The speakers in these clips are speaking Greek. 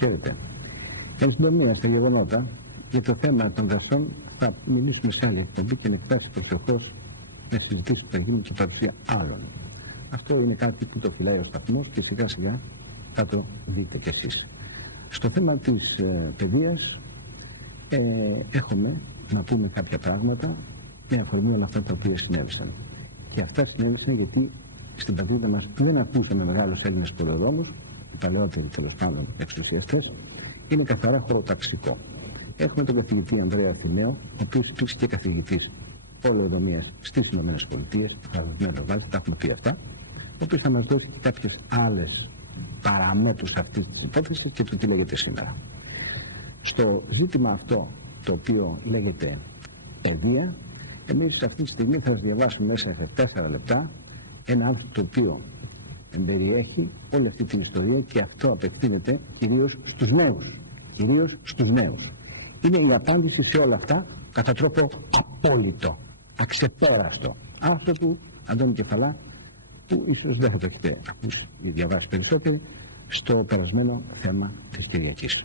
Χαίρετε. Εν συντομία στα γεγονότα, για το θέμα των δασών θα μιλήσουμε σε άλλη εκπομπή και με εκφράσει προσεχώς με συζητήσεις που θα γίνουν και παρουσία άλλων. Αυτό είναι κάτι που το φυλάει ο σταθμός και σιγά σιγά θα το δείτε κι εσείς. Στο θέμα της παιδείας έχουμε να πούμε κάποια πράγματα με αφορμή όλα αυτά τα οποία συνέβησαν. Και αυτά συνέβησαν γιατί στην πατρίδα μας δεν ακούσαμε μεγάλους Έλληνες πολεοδόμους, οι παλαιότεροι τέλος πάντων εξουσιαστές, είναι καθαρά χωροταξικό. Έχουμε τον καθηγητή Ανδρέα Αθηναιο, ο οποίος υπήρξε και καθηγητής πολεοδομίας στις ΗΠΑ, τα έχουμε πει αυτά, ο οποίος θα μας δώσει και κάποιες άλλες παραμέτρους αυτής της υπόθεσης και του τι λέγεται σήμερα. Στο ζήτημα αυτό το οποίο λέγεται παιδεία, εμείς αυτή τη στιγμή θα σας διαβάσουμε μέσα σε 4 λεπτά ένα άρθρο το οποίο περιέχει όλη αυτή την ιστορία και αυτό απευθύνεται κυρίως στους νέους. Κυρίως στους νέους. Είναι η απάντηση σε όλα αυτά κατά τρόπο απόλυτο, αξεπέραστο. Άρθρο του Αντώνη Κεφαλά, που ίσως δεν θα το έχετε ακούσει ή διαβάσει περισσότερο στο περασμένο θέμα της Κυριακής.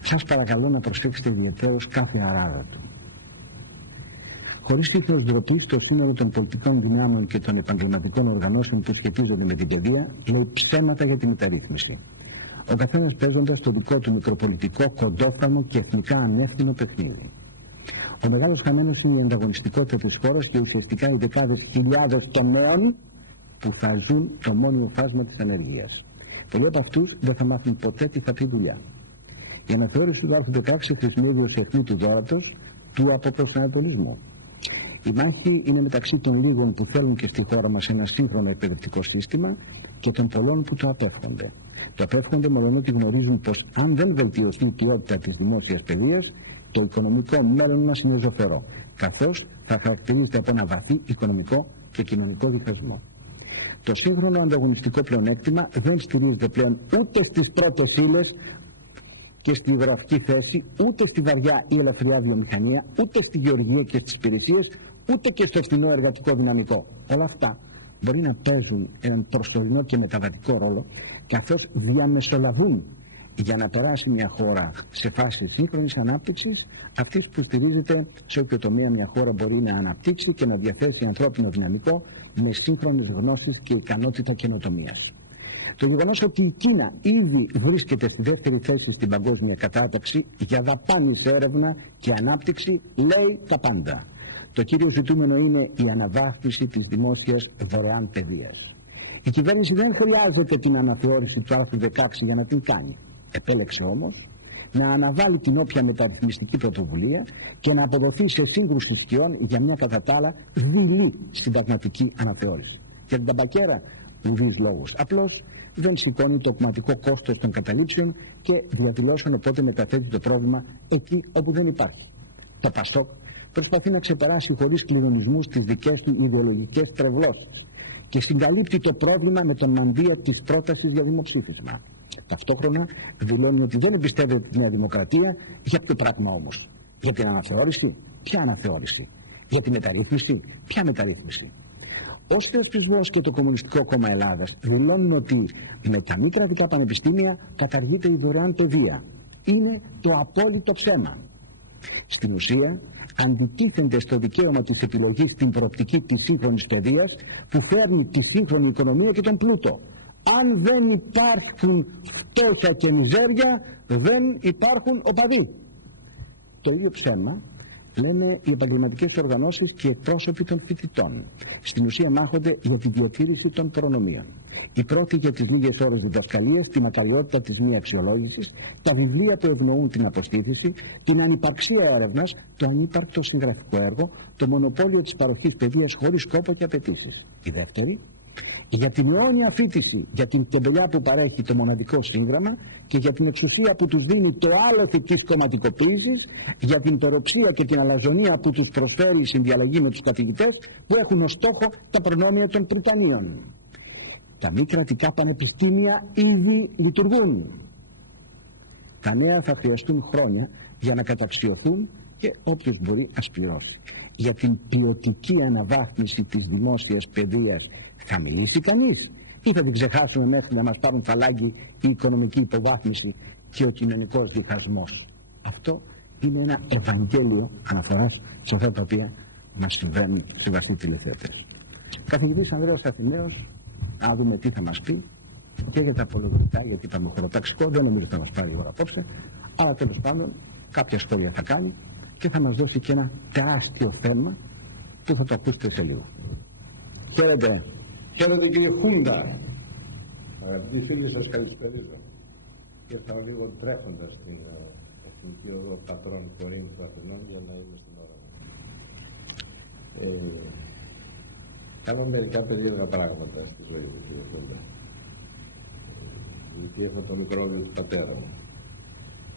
Σας παρακαλώ να προσέξετε ιδιαιτέρως κάθε αράδα του. Χωρίς ήθος ντροπή, το σύνολο των πολιτικών δυνάμεων και των επαγγελματικών οργανώσεων που σχετίζονται με την παιδεία λέει ψέματα για τη μεταρρύθμιση. Ο καθένας παίζοντας το δικό του μικροπολιτικό, κοντόφθαλμο και εθνικά ανεύθυνο παιχνίδι. Ο μεγάλος χαμένος είναι η ανταγωνιστικότητα της χώρας και ουσιαστικά οι δεκάδες χιλιάδες των νέων που θα ζουν το μόνιμο φάσμα της ανεργίας. Πολλοί από αυτούς δεν θα μάθουν ποτέ τι θα πει δουλειά. Η αναθεώρηση του άρθρου 16 χρησιμεύει ως αιχμή του δώρατος του αποπροσανατολισμού. Η μάχη είναι μεταξύ των λίγων που θέλουν και στη χώρα μας ένα σύγχρονο εκπαιδευτικό σύστημα και των πολλών που το απέφχονται. Το απέφχονται μολονότι γνωρίζουν πως αν δεν βελτιωθεί η ποιότητα της δημόσιας παιδείας, το οικονομικό μέλλον μας είναι ζωφερό, καθώς θα χαρακτηρίζεται από ένα βαθύ οικονομικό και κοινωνικό διχασμό. Το σύγχρονο ανταγωνιστικό πλεονέκτημα δεν στηρίζεται πλέον ούτε στις πρώτες ύλες και στη γεωγραφική θέση, ούτε στη βαριά ή ελαφριά βιομηχανία, ούτε στη γεωργία και στις υπηρεσίες, ούτε και στο φθηνό εργατικό δυναμικό. Όλα αυτά μπορεί να παίζουν έναν προσωρινό και μεταβατικό ρόλο, καθώς διαμεσολαβούν για να περάσει μια χώρα σε φάση σύγχρονης ανάπτυξης, αυτής που στηρίζεται σε όποιο τομέα μια χώρα μπορεί να αναπτύξει και να διαθέσει ανθρώπινο δυναμικό με σύγχρονες γνώσεις και ικανότητα καινοτομίας. Το γεγονός ότι η Κίνα ήδη βρίσκεται στη δεύτερη θέση στην παγκόσμια κατάταξη για δαπάνη σε έρευνα και ανάπτυξη λέει τα πάντα. Το κύριο ζητούμενο είναι η αναβάθμιση της δημόσιας δωρεάν παιδείας. Η κυβέρνηση δεν χρειάζεται την αναθεώρηση του άρθρου 16 για να την κάνει. Επέλεξε όμως να αναβάλει την όποια μεταρρυθμιστική πρωτοβουλία και να αποδοθεί σε σύγκρουση σκιών για μια κατά τα άλλα δειλή συνταγματική αναθεώρηση. Για την ταμπακέρα ουδής λόγους. Απλώς δεν σηκώνει το κομματικό κόστος των καταλήψεων και διαδηλώσεων, οπότε μεταθέτει το πρόβλημα εκεί όπου δεν υπάρχει. Το Παστόκ προσπαθεί να ξεπεράσει χωρίς κλειδονισμούς τις δικές του ιδεολογικές τρευλώσεις και συγκαλύπτει το πρόβλημα με τον μανδύα της πρότασης για δημοψήφισμα. Ταυτόχρονα δηλώνει ότι δεν εμπιστεύεται τη Νέα Δημοκρατία. Για ποιο πράγμα όμως? Για την αναθεώρηση? Ποια αναθεώρηση? Για τη μεταρρύθμιση? Ποια μεταρρύθμιση? Ως Θεσπισμός και το Κομμουνιστικό Κόμμα Ελλάδας δηλώνουν ότι με τα μη κρατικά πανεπιστήμια καταργείται η δωρεάν παιδεία. Είναι το απόλυτο ψέμα. Στην ουσία αντιτίθενται στο δικαίωμα της επιλογής στην προοπτική της σύγχρονης παιδείας που φέρνει τη σύγχρονη οικονομία και τον πλούτο. Αν δεν υπάρχουν φτώχεια και μιζέρια, δεν υπάρχουν οπαδοί. Το ίδιο ψέμα λένε οι επαγγελματικές οργανώσεις και εκπρόσωποι των φοιτητών. Στην ουσία μάχονται για τη διατήρηση των προνομίων. Οι πρώτοι για τις λίγες ώρες διδασκαλίας, τη μακαριότητα της μη αξιολόγησης, τα βιβλία που ευνοούν την αποστήθηση, την ανυπαρξία έρευνας, το ανύπαρκτο συγγραφικό έργο, το μονοπόλιο της παροχής παιδείας χωρίς σκόπο και απαιτήσεις. Οι δεύτεροι Για την αιώνια φοιτηση, για την τεμπελιά που παρέχει το μοναδικό σύγγραμμα και για την εξουσία που τους δίνει το άλοθη της κομματικοποίησης, για την τοροψία και την αλαζονία που τους προσφέρει η συνδιαλλαγή με τους καθηγητές που έχουν ως στόχο τα προνόμια των Πριτανίων. Τα μη κρατικά πανεπιστήμια ήδη λειτουργούν. Τα νέα θα χρειαστούν χρόνια για να καταξιωθούν και όποιος μπορεί ας πληρώσει. Για την ποιοτική αναβάθμιση της δημόσιας παιδείας θα μιλήσει κανείς ή θα την ξεχάσουμε μέχρι να μας πάρουν φαλάγγι η οικονομική υποβάθμιση και ο κοινωνικός διχασμός? Αυτό είναι ένα Ευαγγέλιο αναφοράς σε αυτά τα οποία μας συμβαίνουν σε βαστή τηλεθεατές. Καθηγητής Ανδρέας Αθηναιος, να δούμε τι θα μας πει και για τα απολογητικά, γιατί είπαμε χωροταξικό, δεν νομίζω θα μας πάρει η ώρα απόψε, αλλά τέλος πάντων κάποια σχόλια θα κάνει και θα μας δώσει και ένα τεράστιο θέμα που θα το ακούσετε σε λίγο. Χαίρετε. Χαίρετε κύριε Χούντα. Αγαπητοί φίλοι, σας καλησπέριζω. Και θα λίγο τρέχοντας στην εθνική οδό πατρών Κορίνθου Αθηνών για να είμαι στην ώρα. Κάνω μερικά περίεργα πράγματα στη ζωή μου, κύριε Χούντα. Γιατί έχω το μικρόβιο του πατέρα μου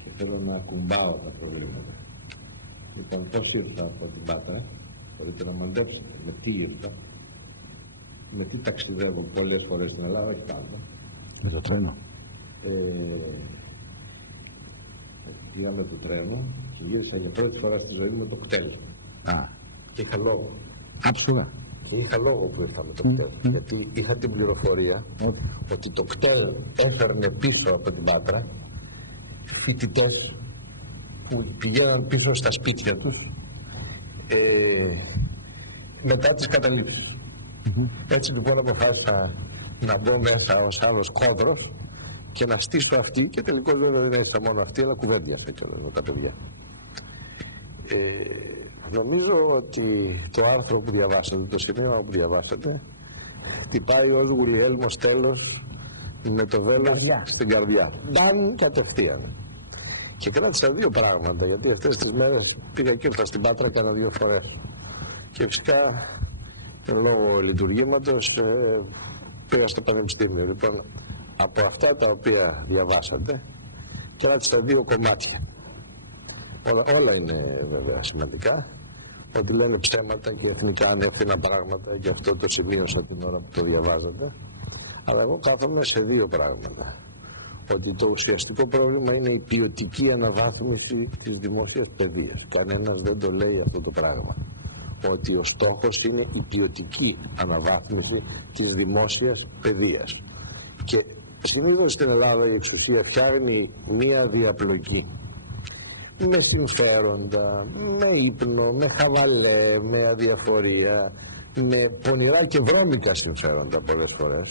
και θέλω να ακουμπάω τα προβλήματα. Λοιπόν, πώς ήρθα από την Πάτρα, μπορείτε να μαντέψετε με τι ήρθα, με τι ταξιδεύω πολλές φορές στην Ελλάδα και πάντα. Με το τρένο. Πήγαμε το τρένο, γύρισα για πρώτη φορά στη ζωή μου με το κτέλ. Και είχα λόγο. Άψογα. Και είχα λόγο που ήρθα με το κτέλ. Γιατί είχα την πληροφορία ότι το κτέλ έφερνε πίσω από την Πάτρα φοιτητές που πηγαίναν πίσω στα σπίτια τους μετά τις καταλήψεις. Έτσι λοιπόν αποφάσισα να μπω μέσα ως άλλος κόδρος και να στήσω αυτή, και τελικώς βέβαια δεν έστησα μόνο αυτή, αλλά κουβέντιασα και με τα παιδιά. Νομίζω ότι το άρθρο που διαβάσατε, το σημείο που διαβάσατε, πάει ως Γουριέλμος τέλος με το βέλος στην καρδιά. Ντάν κατευθείαν. Και κράτησα δύο πράγματα, γιατί αυτές τις μέρες πήγα και ήρθα στην Πάτρα κάνα 2 φορές. Και φυσικά λόγω λειτουργήματος πήγα στο πανεπιστήμιο. Λοιπόν, από αυτά τα οποία διαβάσατε κράτησα 2 κομμάτια. Όλα είναι βέβαια σημαντικά, ότι λένε ψέματα και εθνικά ανεύθυνα πράγματα, και αυτό το σημείωσα την ώρα που το διαβάζατε. Αλλά εγώ κάθομαι σε 2 πράγματα. Ότι το ουσιαστικό πρόβλημα είναι η ποιοτική αναβάθμιση της δημόσιας παιδείας. Κανένας δεν το λέει αυτό το πράγμα. Ότι ο στόχος είναι η ποιοτική αναβάθμιση της δημόσιας παιδείας. Και συνήθως στην Ελλάδα η εξουσία φτιάχνει μία διαπλοκή με συμφέροντα, με ύπνο, με χαβαλέ, με αδιαφορία, με πονηρά και βρώμικα συμφέροντα πολλές φορές,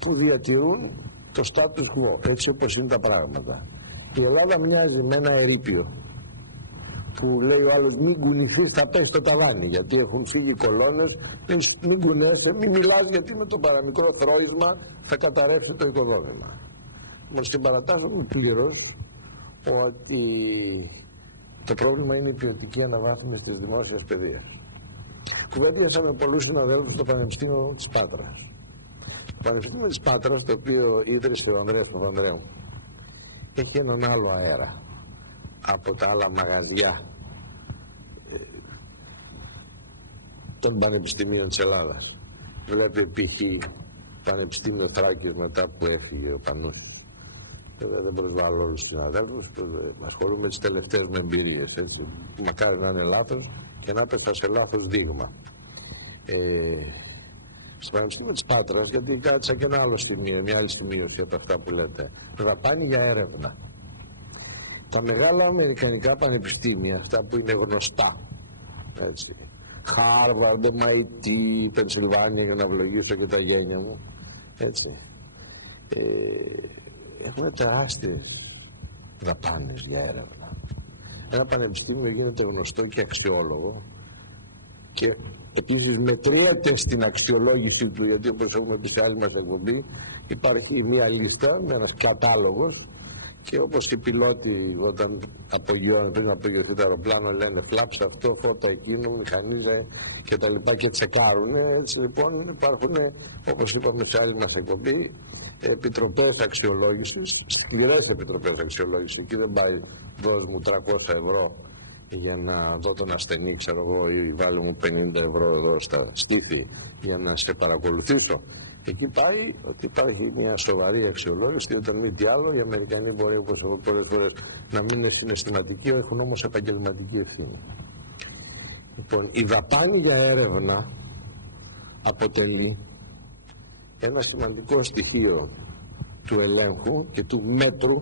που διατηρούν το status quo, έτσι όπως είναι τα πράγματα. Η Ελλάδα μοιάζει με ένα ερείπιο που λέει ο άλλος μην κουνηθείς, θα πέσει στο ταβάνι, γιατί έχουν φύγει οι κολόνες, μην κουνέσαι, μην μιλάς, γιατί με το παραμικρό θρόισμα θα καταρρεύσει το οικοδόμημα. Όμως συμπαρατάσσομαι πλήρως ότι το πρόβλημα είναι η ποιοτική αναβάθμιση της δημόσιας παιδείας. Κουβέντιασα με πολλούς συναδέλφους στο Πανεπιστήμιο της Πάτρας. Το Πανεπιστήμιο της Πάτρας, το οποίο ίδρυσε ο Ανδρεας του Ανδρέου, έχει έναν άλλο αέρα από τα άλλα μαγαζιά των πανεπιστημίων της Ελλάδας. Βλέπει π.χ. Πανεπιστήμιο Θράκης μετά που έφυγε ο Πανούσης. Βέβαια δεν προσβάλλω όλους τους συναδέλφους, ασχολούμαι με τις τελευταίες μου εμπειρίες, έτσι. Μακάρι να είναι λάθος και να πέφτα σε λάθος δείγμα. Στο Πανεπιστήμιο της Πάτρας, γιατί κάτσα και ένα άλλο σημείο, μια άλλη σημείωση από αυτά που λέτε, δαπάνη για έρευνα. Τα μεγάλα αμερικανικά πανεπιστήμια, αυτά που είναι γνωστά, έτσι, Harvard, MIT, Πενσιλβάνια, για να ευλογήσω και τα γένια μου, έτσι, έχουν τεράστιες δαπάνες για έρευνα. Ένα πανεπιστήμιο γίνεται γνωστό και αξιόλογο και επίσης μετριέται στην αξιολόγηση του, γιατί όπως έχουμε πει στη άλλη μας εκπομπή, υπάρχει μια λίστα με ένας κατάλογος Και όπως οι πιλότοι όταν απογειώνουν, πριν να απογειωθεί το αεροπλάνο, λένε φλάψε αυτό, φώτα εκείνου, μηχανίζε και τα λοιπά και τσεκάρουν. Έτσι λοιπόν υπάρχουν, όπως είπαμε σε άλλη μας εκπομπή, επιτροπές αξιολόγησης, σκληρές επιτροπές αξιολόγησης. Εκεί δεν πάει δώσ' μου 300 ευρώ για να δω τον ασθενή, ξέρω εγώ, ή βάλω μου 50 ευρώ εδώ στα στήθη για να σε παρακολουθήσω. Εκεί πάει ότι υπάρχει μια σοβαρή αξιολόγηση, και όταν μη τι άλλο, οι Αμερικανοί μπορεί, όπως εγώ πολλές φορές, να μην είναι συναισθηματικοί, έχουν όμως επαγγελματική ευθύνη. Λοιπόν, η δαπάνη για έρευνα αποτελεί ένα σημαντικό στοιχείο του ελέγχου και του μέτρου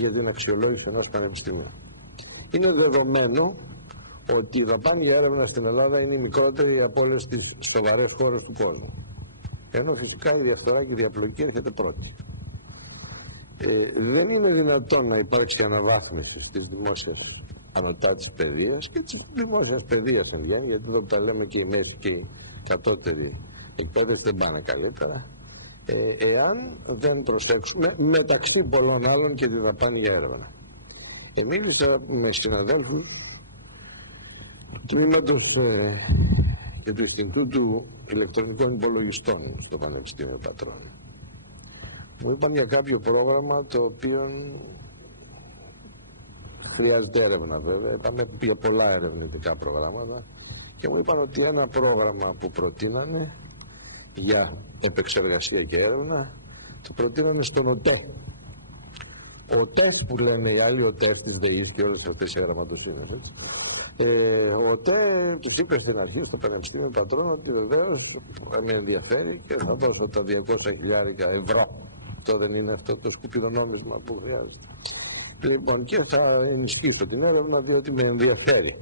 για την αξιολόγηση ενός πανεπιστημίου. Είναι δεδομένο ότι η δαπάνη για έρευνα στην Ελλάδα είναι η μικρότερη από όλες τις σοβαρές χώρες του κόσμου. Ενώ φυσικά η διαφθορά και η διαπλοκή έρχεται πρώτη. Δεν είναι δυνατόν να υπάρξει αναβάθμιση της δημόσιας ανωτά της παιδείας και της δημόσιας παιδείας εν γέννη, γιατί εδώ τα λέμε και η μέση και η κατώτερη εκπαίδευση δεν πάνε καλύτερα, εάν δεν προσέξουμε μεταξύ πολλών άλλων και τη δαπάνη για έρευνα. Μίλησα με συναδέλφους του τμήματος και του Ινστιτούτου Ηλεκτρονικών Υπολογιστών στο Πανεπιστήμιο Πατρών. Μου είπαν για κάποιο πρόγραμμα το οποίο χρειάζεται έρευνα βέβαια. Είπαμε για πολλά ερευνητικά προγράμματα και μου είπαν ότι ένα πρόγραμμα που προτείνανε για επεξεργασία και έρευνα το προτείνανε στον ΟΤΕ. Ο ΤΕΣ που λένε οι άλλοι, ο ΤΕΣ της ΔΕΗΣ και όλες αυτές οι γραμματοσύνες. Ο ΤΕ τους είπε στην αρχή στο Πανεπιστήμιο Πατρών ότι βεβαίως με ενδιαφέρει και θα δώσω τα 200.000 ευρώ. Αυτό δεν είναι αυτό το σκουπιδονόμισμα που χρειάζεται. Λοιπόν, και θα ενισχύσω την έρευνα διότι με ενδιαφέρει.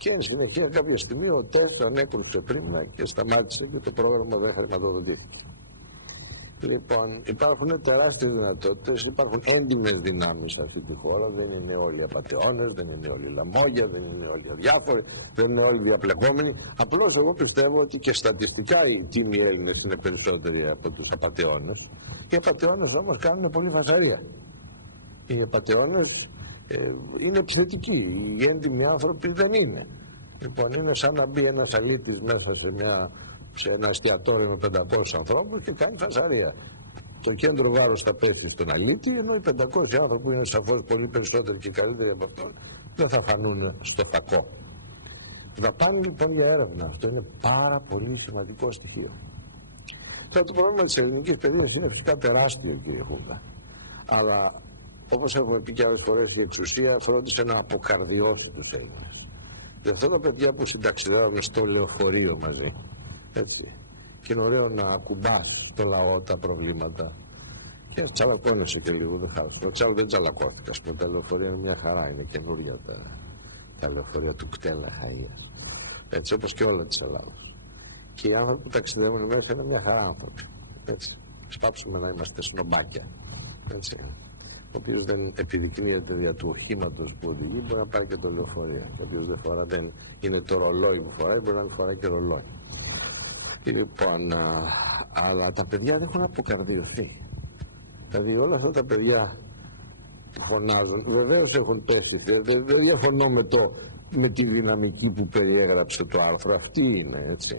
Και εν συνεχεία κάποια στιγμή ο ΤΕΣ ανέκρουσε πρίμνα και σταμάτησε και το πρόγραμμα δεν χρηματοδοτήθηκε. Λοιπόν, υπάρχουν τεράστιες δυνατότητες, υπάρχουν έντιμες δυνάμεις σε αυτή τη χώρα. Δεν είναι όλοι απατεώνες, δεν είναι όλοι λαμόγια, δεν είναι όλοι αδιάφοροι, δεν είναι όλοι διαπλεκόμενοι. Απλώς εγώ πιστεύω ότι και στατιστικά οι τίμοι Έλληνες είναι περισσότεροι από τους απατεώνες. Οι απατεώνες όμως κάνουν πολύ φασαρία. Οι απατεώνες είναι επιθετικοί, οι έντιμοι άνθρωποι δεν είναι. Λοιπόν, είναι σαν να μπει ένας αλήτης μέσα σε ένα εστιατόριο με 500 ανθρώπους και κάνει φασαρία. Το κέντρο βάρος θα πέσει στον αλήτη, ενώ οι 500 άνθρωποι που είναι σαφώς πολύ περισσότεροι και καλύτεροι από αυτό δεν θα φανούν στο φακό. Δαπάνη λοιπόν για έρευνα, αυτό είναι πάρα πολύ σημαντικό στοιχείο. Τώρα το πρόβλημα της ελληνικής παιδείας είναι φυσικά τεράστιο, κύριε Χούδα. Αλλά όπως έχουμε πει και άλλες φορές, η εξουσία φρόντισε να αποκαρδιώσει τους Έλληνες. Γι' αυτό τα παιδιά που συνταξιδεύαμε στο λεωφορείο μαζί. Έτσι. Και είναι ωραίο να ακουμπάς το λαό τα προβλήματα. Και τσαλακώνεσαι και λίγο, δεν χάρηκα. Εγώ δεν τσαλακώθηκα. Τα λεωφορεία είναι μια χαρά, είναι καινούργια τα λεωφορεία του κτέλα Χαΐας. Έτσι, όπως και όλα της Ελλάδας. Και οι άνθρωποι που ταξιδεύουν μέσα είναι μια χαρά άνθρωποι. Έτσι. Σπάψουμε να είμαστε σνομπάκια. Έτσι. Ο οποίος δεν επιδεικνύεται δια του οχήματος που οδηγεί, μπορεί να πάρει και το λεωφορείο. Γιατί δεν φορά, δεν είναι το ρολόι που φοράει, μπορεί να φοράει και ρολόι. Λοιπόν, αλλά τα παιδιά δεν έχουν αποκαρδιωθεί. Δηλαδή όλα αυτά τα παιδιά που φωνάζουν, βεβαίως έχουν πέσει. Δεν διαφωνώ με τη δυναμική που περιέγραψε το άρθρο. Αυτή είναι, έτσι.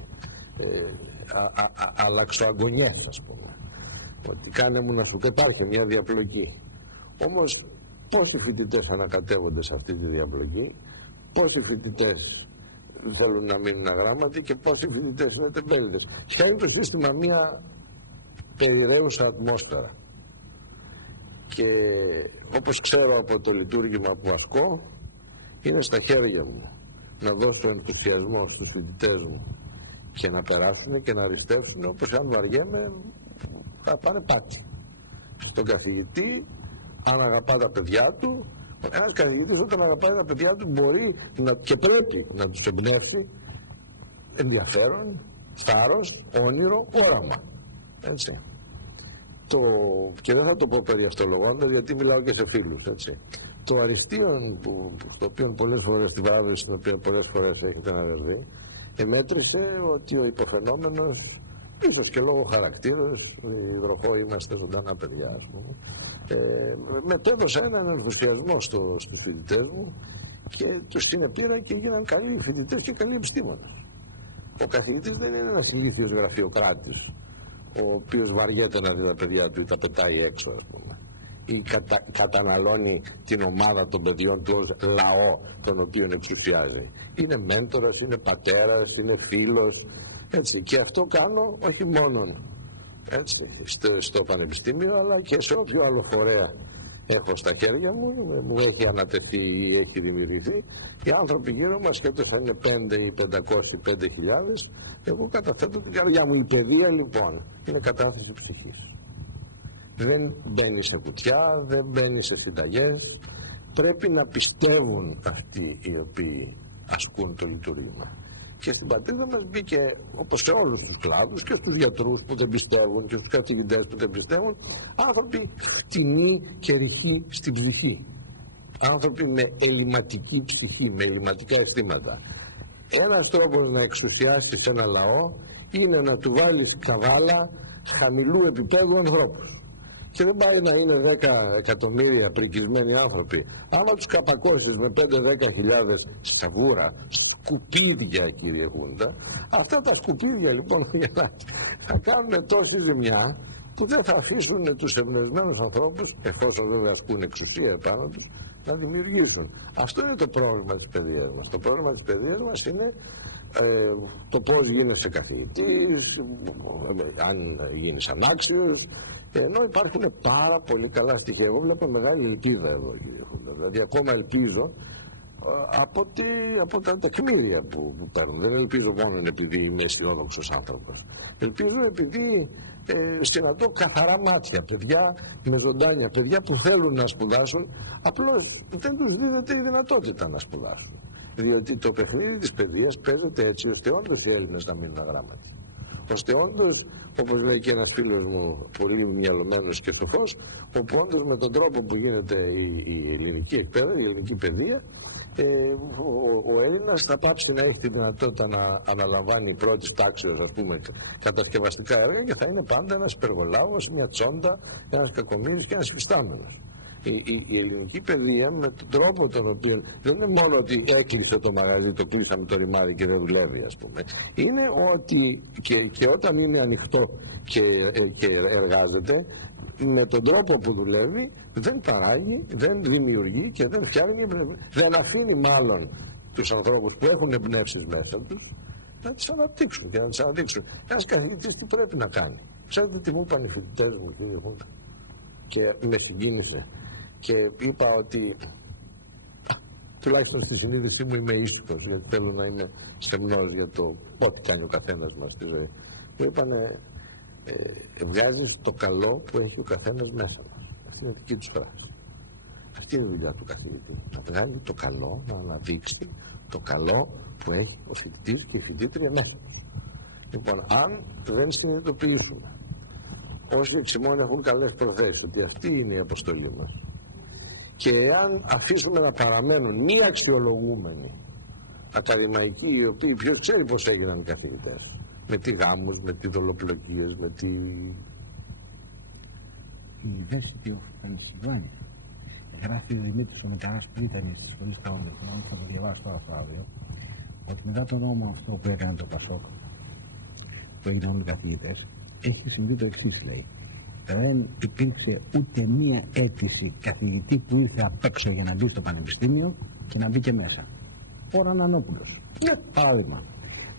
Αλλαξοαγωνιές, ας πούμε. Ότι κάνε μου να σου υπάρχει μια διαπλοκή. Όμως πόσοι φοιτητές ανακατεύονται σε αυτή τη διαπλοκή, πόσοι φοιτητές θέλουν να μείνουν αγράμματοι και πόσοι φοιτητές είναι τεμπέληδες. Φτιάχνει το σύστημα μια περιραίουσα ατμόσφαιρα. Και όπως ξέρω από το λειτουργήμα που ασκώ, είναι στα χέρια μου να δώσω ενθουσιασμό στους φοιτητές μου και να περάσουν και να αριστεύσουν, όπως αν βαριέμαι θα πάνε πάτη. Στον καθηγητή, αν αγαπά τα παιδιά του, ένας καθηγητής όταν αγαπάει τα παιδιά του μπορεί και πρέπει να τους εμπνεύσει ενδιαφέρον, θάρρος, όνειρο, όραμα. Έτσι. Και δεν θα το πω περιευτολογώντας γιατί μιλάω και σε φίλους. Έτσι. Το αριστείον το οποίο πολλές φορές, την παράδοση την οποία πολλές φορές έχετε αναβεβεί, εμέτρησε ότι ο υποφαινόμενος Ίσως και λόγω χαρακτήρας, υδροχό είμαστε ζωντανά παιδιά, ας πούμε. Μετέδωσα έναν ενθουσιασμό στους φοιτητές μου και τους την επήρα και έγιναν καλοί φοιτητές και καλοί επιστήμονες. Ο καθηγητής δεν είναι ένας ηλίθιος γραφειοκράτης, ο οποίος βαριέται να δει τα παιδιά του ή τα πετάει έξω, ας πούμε, ή καταναλώνει την ομάδα των παιδιών του ως λαό τον οποίον εξουσιάζει. Είναι μέντορας, είναι πατέρας, είναι φίλος, έτσι. Και αυτό κάνω όχι μόνο έτσι, στο πανεπιστήμιο, αλλά και σε όποιο άλλο φορέα έχω στα χέρια μου, μου έχει ανατεθεί ή έχει δημιουργηθεί. Οι άνθρωποι γύρω μας, σχέτως αν είναι 5 ή 500 ή 5.000, εγώ καταθέτω την καρδιά μου. Η παιδεία λοιπόν είναι κατάθεση ψυχής. Δεν μπαίνει σε κουτιά, δεν μπαίνει σε συνταγές. Πρέπει να πιστεύουν αυτοί οι οποίοι ασκούν το λειτουργήμα. Και στην πατρίδα μας μπήκε, όπως σε όλους τους κλάδους, και στους γιατρούς που δεν πιστεύουν και στους καθηγητές που δεν πιστεύουν, άνθρωποι φτηνοί και ρηχοί στην ψυχή. Άνθρωποι με ελληματική ψυχή, με ελληματικά αισθήματα. Ένας τρόπος να εξουσιάσεις ένα λαό είναι να του βάλεις καβάλα χαμηλού επίπεδου ανθρώπους. Και δεν πάει να είναι 10 εκατομμύρια πρικισμένοι άνθρωποι. Άμα τους καπακώσεις με 5-10 χιλιάδες σταβούρα, σκουπίδια, κύριε Χούντα, αυτά τα σκουπίδια λοιπόν θα κάνουν τόση ζημιά που δεν θα αφήσουν τους εμπνευσμένους ανθρώπους, εφόσον βέβαια ασκούν εξουσία επάνω τους, να δημιουργήσουν. Αυτό είναι το πρόβλημα της παιδείας μας. Το πρόβλημα της παιδείας μας είναι το πώς γίνεσαι καθηγητής, αν γίνεις ανάξιος. Ενώ υπάρχουν πάρα πολύ καλά στοιχεία. Εγώ βλέπω μεγάλη ελπίδα εδώ, κύριε Χούντα. Δηλαδή, ακόμα ελπίζω από τα τεκμήρια που παίρνουν. Δεν ελπίζω μόνο επειδή είμαι αισιόδοξος άνθρωπος. Ελπίζω επειδή συναντώ καθαρά μάτια, παιδιά με ζωντάνια, παιδιά που θέλουν να σπουδάσουν, απλώς δεν τους δίνεται η δυνατότητα να σπουδάσουν. Διότι το παιχνίδι της παιδείας παίζεται έτσι ώστε όντως οι Έλληνες να μείνουν αγράμματοι. Ώστε όντως, όπως λέει και ένας φίλος μου, πολύ μυαλωμένος και σοφός, όπου όντως με τον τρόπο που γίνεται η ελληνική εκπαίδευση, η ελληνική παιδεία, ο Έλληνας θα πάψει να έχει τη δυνατότητα να αναλαμβάνει πρώτης τάξεως, ας πούμε, κατασκευαστικά έργα και θα είναι πάντα ένας υπεργολάβος, μια τσόντα, ένας κακομοίρης και ένας υφιστάμενος. Η ελληνική παιδεία με τον τρόπο τον οποίο δεν είναι μόνο ότι έκλεισε το μαγαζί, το κλείσαμε το ρημάδι και δεν δουλεύει, ας πούμε. Είναι ότι και όταν είναι ανοιχτό και εργάζεται, με τον τρόπο που δουλεύει δεν παράγει, δεν δημιουργεί και δεν φτιάχνει, δεν αφήνει μάλλον τους ανθρώπους που έχουν εμπνεύσεις μέσα τους να τις αναπτύξουν και να τις αναπτύξουν. Ένας καθηγητής τι πρέπει να κάνει? Ξέρετε τι μου είπαν οι φοιτητές μου, κύριε Χούντα, και με συγκίνησε. Και είπα ότι τουλάχιστον στη συνείδησή μου είμαι ήσυχος, γιατί θέλω να είμαι στεμνός για το ό,τι κάνει ο καθένας μας στη ζωή. Μου είπανε, βγάζεις το καλό που έχει ο καθένας μέσα μας. Αυτή είναι η δική τους φράση. Αυτή είναι η δουλειά του καθηγητή. Να βγάλει το καλό, να αναδείξει το καλό που έχει ο φοιτητής και η φοιτήτρια μέσα τους. Λοιπόν, αν δεν συνειδητοποιήσουμε όσοι εξημών έχουν καλές προθέσεις ότι αυτή είναι η αποστολή μας, και εάν αφήσουμε να παραμένουν μη αξιολογούμενοι ακαδημαϊκοί, οι οποίοι ποιος ξέρει πώς έγιναν οι καθηγητές, με τι γάμους, με τι δολοπλοκίες, με τι... Η ευαίσθητη of Pennsylvania γράφει ο Δημήτρης ο Μικαράς που ήταν στη σχολή στα όντα, θα το διαβάσω τώρα στο άδειο, ότι μετά τον νόμο αυτό που έκανε το Πασόκ, που έγιναν όλοι οι καθηγητές, έχει συμβεί το εξής, λέει. Δεν υπήρξε ούτε μία αίτηση καθηγητή που ήρθε απ' έξω για να μπει στο πανεπιστήμιο και να μπει και μέσα. Ο Ρανανόπουλος. Παράδειγμα.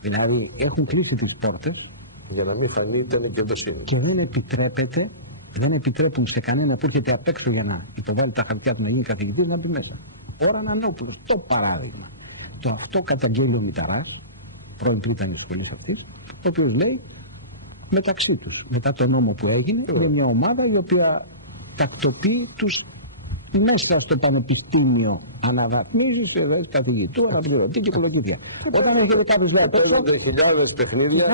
Δηλαδή έχουν κλείσει τις πόρτες για να μην φανεί τελεκεντοσύνη. Και δεν επιτρέπουν σε κανένα που έρχεται απ' έξω για να υποβάλει τα χαρτιά του να γίνει καθηγητής να μπει μέσα. Ο Ρανανόπουλος. Το παράδειγμα. Το αυτό καταγγέλει ο Μηταράς, πρώην πρίτανης σχολής αυτής, ο οποίος λέει μεταξύ τους, μετά τον νόμο που έγινε, είναι μια ομάδα η οποία τακτοποιεί τους μέσα στο πανεπιστήμιο αναβαθμίζεις καθηγητού, αναπληρωτή και κολοκύθια. Όταν έχετε κάποιος λέει παίζονται χιλιάδες παιχνίδια,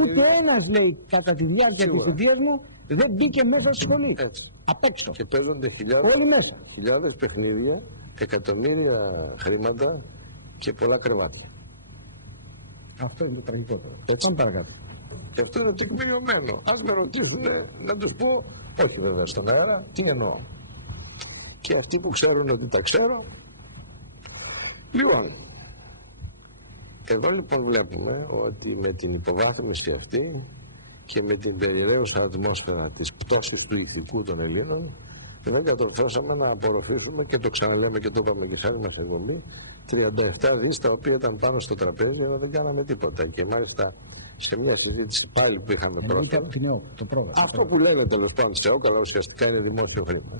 ούτε ένας λέει κατά τη διάρκεια της θητείας μου δεν μπήκε μέσα στη σχολή. Απ' έξω. Και παίζονται χιλιάδες παιχνίδια, εκατομμύρια χρήματα και πολλά κρεβάτια. Αυτό είναι το τραγικότερο. Πάμε παρακάτω. Και αυτό είναι τεκμηριωμένο. Αν με ρωτήσουν να τους πω, όχι βέβαια στον αέρα, τι εννοώ. Και αυτοί που ξέρουν ότι τα ξέρω. Λοιπόν, εδώ λοιπόν βλέπουμε ότι με την υποβάθμιση αυτή και με την περιραίουσα ατμόσφαιρα της πτώσης του ηθικού των Ελλήνων δεν κατορθώσαμε να απορροφήσουμε, και το ξαναλέμε και το είπαμε και σε άλλη μας εκπομπή, 37 δις τα οποία ήταν πάνω στο τραπέζι, αλλά δεν κάναμε τίποτα. Και μάλιστα σε μια συζήτηση πάλι που είχαμε πρόσφατα, αυτό που λένε τέλος πάντων σε ΕΟΚ, αλλά ουσιαστικά είναι δημόσιο χρήμα.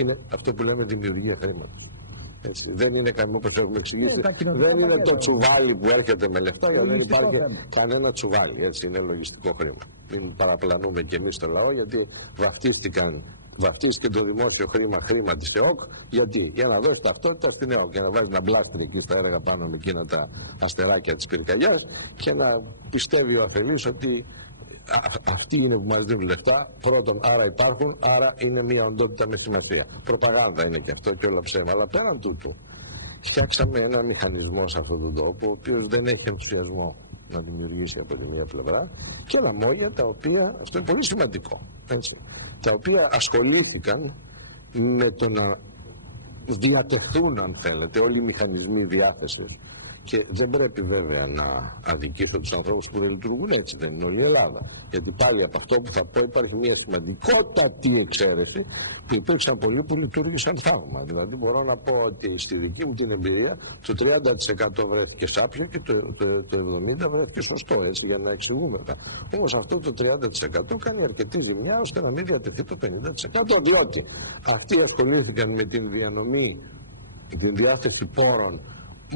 Είναι αυτό που λέμε δημιουργία χρήματος. Δεν είναι κανένα, όπως έχουμε εξηγήσει, δεν είναι το τσουβάλι που έρχεται με λεφτά, γιατί δεν υπάρχει κανένα τσουβάλι. Έτσι, είναι λογιστικό χρήμα. Μην παραπλανούμε κι εμείς το λαό, γιατί βαφτίστηκε το δημόσιο χρήμα της ΕΟΚ. Γιατί? Για να δώσει ταυτότητα στην ΕΟΚ, για να βάζει ένα μπλάστρι εκεί στα έργα πάνω με εκείνα τα αστεράκια της πυρκαγιάς και να πιστεύει ο αφελής ότι αυτοί είναι που μας δίνουν λεφτά. Πρώτον, άρα υπάρχουν, άρα είναι μια οντότητα με σημασία. Προπαγάνδα είναι και αυτό και όλα ψέμα. Αλλά πέραν τούτου, φτιάξαμε ένα μηχανισμό σε αυτόν τον τόπο, ο οποίος δεν έχει ενθουσιασμό να δημιουργήσει από τη μία πλευρά, και λαμόγια τα οποία, αυτό είναι πολύ σημαντικό, έτσι, τα οποία ασχολήθηκαν με το να διατεθούν, αν θέλετε, όλοι οι μηχανισμοί διάθεσης. Και δεν πρέπει βέβαια να αδικήσω τους ανθρώπους που δεν λειτουργούν έτσι, δεν είναι όλη η Ελλάδα. Γιατί πάλι από αυτό που θα πω υπάρχει μια σημαντικότατη εξαίρεση που υπήρξαν πολλοί που λειτουργήσαν θαύμα. Δηλαδή μπορώ να πω ότι στη δική μου την εμπειρία το 30% βρέθηκε σάπιο και το 70% βρέθηκε σωστό, έτσι, για να εξηγούμε τα. Όμως αυτό το 30% κάνει αρκετή ζημιά ώστε να μην διατεθεί το 50%, διότι αυτοί ασχολήθηκαν με την διανομή, την διάθεση πόρων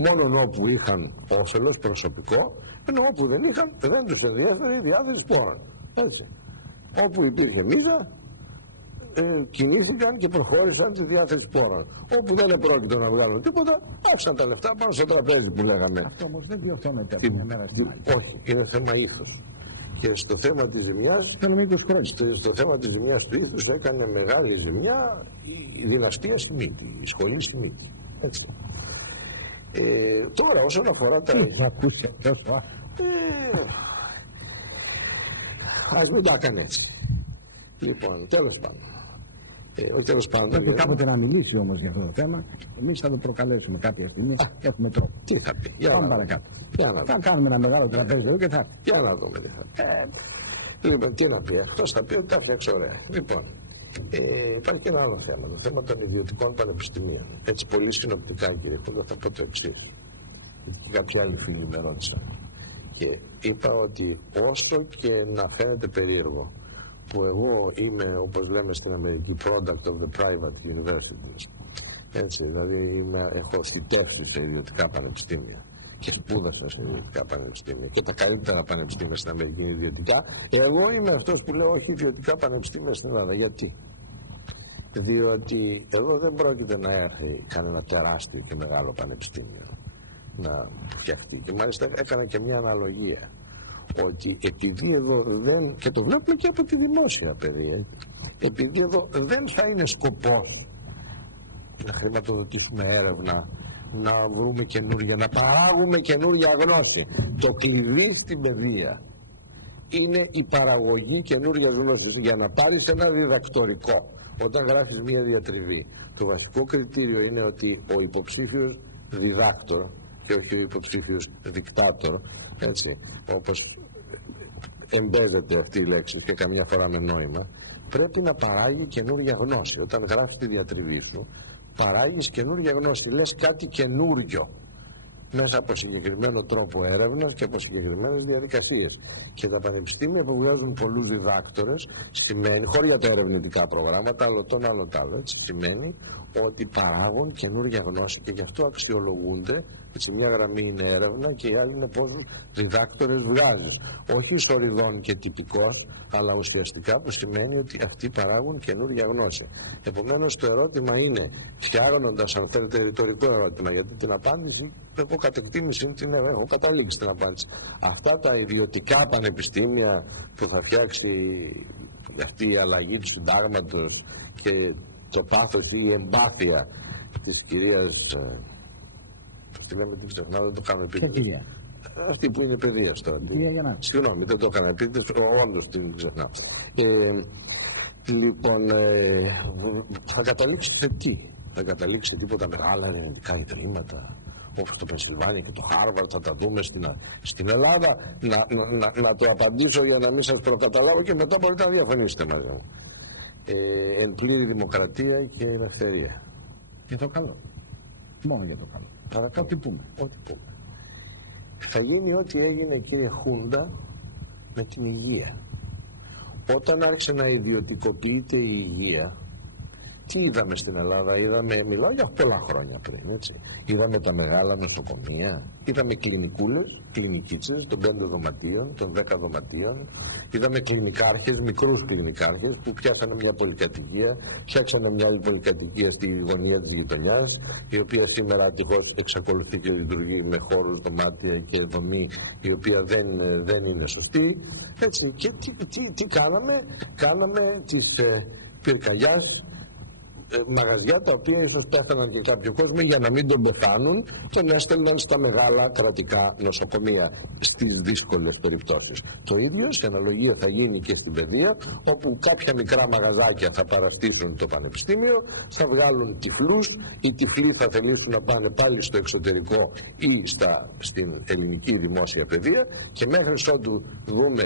μόνον όπου είχαν όφελος προσωπικό, ενώ όπου δεν είχαν, δεν τους ενδιαφέρει η διάθεση πόρων. Έτσι. Όπου υπήρχε μίζα, κινήθηκαν και προχώρησαν στη διάθεση πόρων. Όπου δεν επρόκειτο να βγάλουν τίποτα, άφησαν τα λεφτά πάνω στο τραπέζι που λέγαμε. Αυτό όμως δεν διορθώνεται από την ημέρα στην άλλη. Όχι, είναι θέμα ήθους. Και στο θέμα της ζημιάς, στο θέμα της ζημιάς του ήθους έκανε μεγάλη ζημιά η δυναστεία Σιμίτη, η σχολή Σιμίτη. Έτσι. Τώρα όσον αφορά τα... ας μην τα έκανε έτσι. Λοιπόν, τέλος πάντων. Πρέπει κάποτε να μιλήσει όμως για αυτό το θέμα. Εμείς θα το προκαλέσουμε κάποια στιγμή. Έχουμε τρόπο. Τι θα πει? Πάμε παρακάτω. Θα κάνουμε ένα μεγάλο τραπέζι εδώ και θα πει. Για να δούμε τι θα πει. Λοιπόν, τι να πει? Αυτός θα πει ότι τα φτιάξει ωραία. Λοιπόν, υπάρχει και ένα άλλο θέμα, το θέμα των ιδιωτικών πανεπιστημίων. Έτσι, πολύ συνοπτικά, κύριε Κούλο, θα πω το εξής. Και κάποιοι άλλοι φίλοι με ρώτησαν. Και είπα ότι όσο και να φαίνεται περίεργο, που εγώ είμαι, όπως λέμε στην Αμερική, product of the private universities. Έτσι, δηλαδή έχω θητεύσει σε ιδιωτικά πανεπιστήμια και σπούδασα σε ιδιωτικά πανεπιστήμια και τα καλύτερα πανεπιστήμια στην Αμερική είναι ιδιωτικά. Εγώ είμαι αυτός που λέω όχι ιδιωτικά πανεπιστήμια στην Ελλάδα. Γιατί? Διότι εδώ δεν πρόκειται να έρθει κανένα τεράστιο και μεγάλο πανεπιστήμιο να φτιαχτεί. Και μάλιστα έκανα και μια αναλογία. Ότι επειδή εδώ δεν, και το βλέπουμε και από τη δημόσια παιδεία, επειδή εδώ δεν θα είναι σκοπός να χρηματοδοτήσουμε έρευνα, να βρούμε καινούργια, να παράγουμε καινούργια γνώση. Το κλειδί στην παιδεία είναι η παραγωγή καινούργια γνώση. Για να πάρεις ένα διδακτορικό, όταν γράφεις μια διατριβή, το βασικό κριτήριο είναι ότι ο υποψήφιος διδάκτορ και όχι ο υποψήφιος δικτάτορ, έτσι, όπως εμπέδεται αυτή η λέξη και καμιά φορά με νόημα, πρέπει να παράγει καινούργια γνώση. Όταν γράφεις τη διατριβή σου, παράγεις καινούργια γνώση, λες κάτι καινούριο μέσα από συγκεκριμένο τρόπο έρευνας και από συγκεκριμένες διαδικασίες. Και τα πανεπιστήμια που βγάζουν πολλούς διδάκτορες σημαίνει, χωρίς για τα ερευνητικά προγράμματα, άλλο το άλλο, έτσι, σημαίνει ότι παράγουν καινούργια γνώση και γι' αυτό αξιολογούνται. Έτσι, μια γραμμή είναι έρευνα και η άλλη είναι πόσους διδάκτορες βγάζεις. Όχι ισοριδών και τυπικός, αλλά ουσιαστικά που σημαίνει ότι αυτοί παράγουν καινούργια γνώση. Επομένως το ερώτημα είναι, φτιάχνοντας, αν θέλετε, ρητορικό ερώτημα, γιατί την απάντηση, εγώ κατ' εκτίμηση την έχω καταλήξει την απάντηση. Αυτά τα ιδιωτικά πανεπιστήμια που θα φτιάξει αυτή η αλλαγή του συντάγματος και το πάθος ή η εμπάθεια της κυρίας, τι λέμε, την ξεχνάω, δεν το κάνω επίτηδες. Αυτή που είναι παιδεία τώρα. Συγγνώμη, δεν το έκανα επίτηδε, όντως την ξεχνάω. Λοιπόν, θα καταλήξει σε τι? Θα καταλήξει σε τίποτα μεγάλα ερευνητικά ιδρύματα, όπως το Πενσιλβάνια και το Χάρβαρντ, θα τα δούμε στην Ελλάδα? Να το απαντήσω για να μην σας προκαταλάβω και μετά μπορείτε να διαφωνήσετε μαζί μου. Εν πλήρη δημοκρατία και ελευθερία. Για το καλό. Μόνο για το καλό. Ό,τι πούμε. Θα γίνει ό,τι έγινε, κύριε Χούντα, με την υγεία. Όταν άρχισε να ιδιωτικοποιείται η υγεία, τι είδαμε στην Ελλάδα? Μιλάω για πολλά χρόνια πριν, έτσι. Είδαμε τα μεγάλα νοσοκομεία, είδαμε κλινικούλες, κλινικίτσες των 5 δωματίων, των 10 δωματίων, είδαμε κλινικάρχες, μικρούς κλινικάρχες που πιάσανε μια πολυκατοικία, φτιάξανε μια άλλη πολυκατοικία στη γωνία της γειτονιάς, η οποία σήμερα ατυχώς εξακολουθεί και λειτουργεί με χώρους, δωμάτια και δομή, η οποία δεν είναι σωστή. Έτσι, και τι κάναμε? Κάναμε τις πυρκαγιάς μαγαζιά, τα οποία ίσως πέθαναν και κάποιο κόσμο, για να μην τον πεθάνουν, τον έστελναν στα μεγάλα κρατικά νοσοκομεία στις δύσκολες περιπτώσεις. Το ίδιο σε αναλογία θα γίνει και στην παιδεία, όπου κάποια μικρά μαγαζάκια θα παραστήσουν το πανεπιστήμιο, θα βγάλουν τυφλούς, οι τυφλοί θα θελήσουν να πάνε πάλι στο εξωτερικό ή στην ελληνική δημόσια παιδεία, και μέχρι ότου δούμε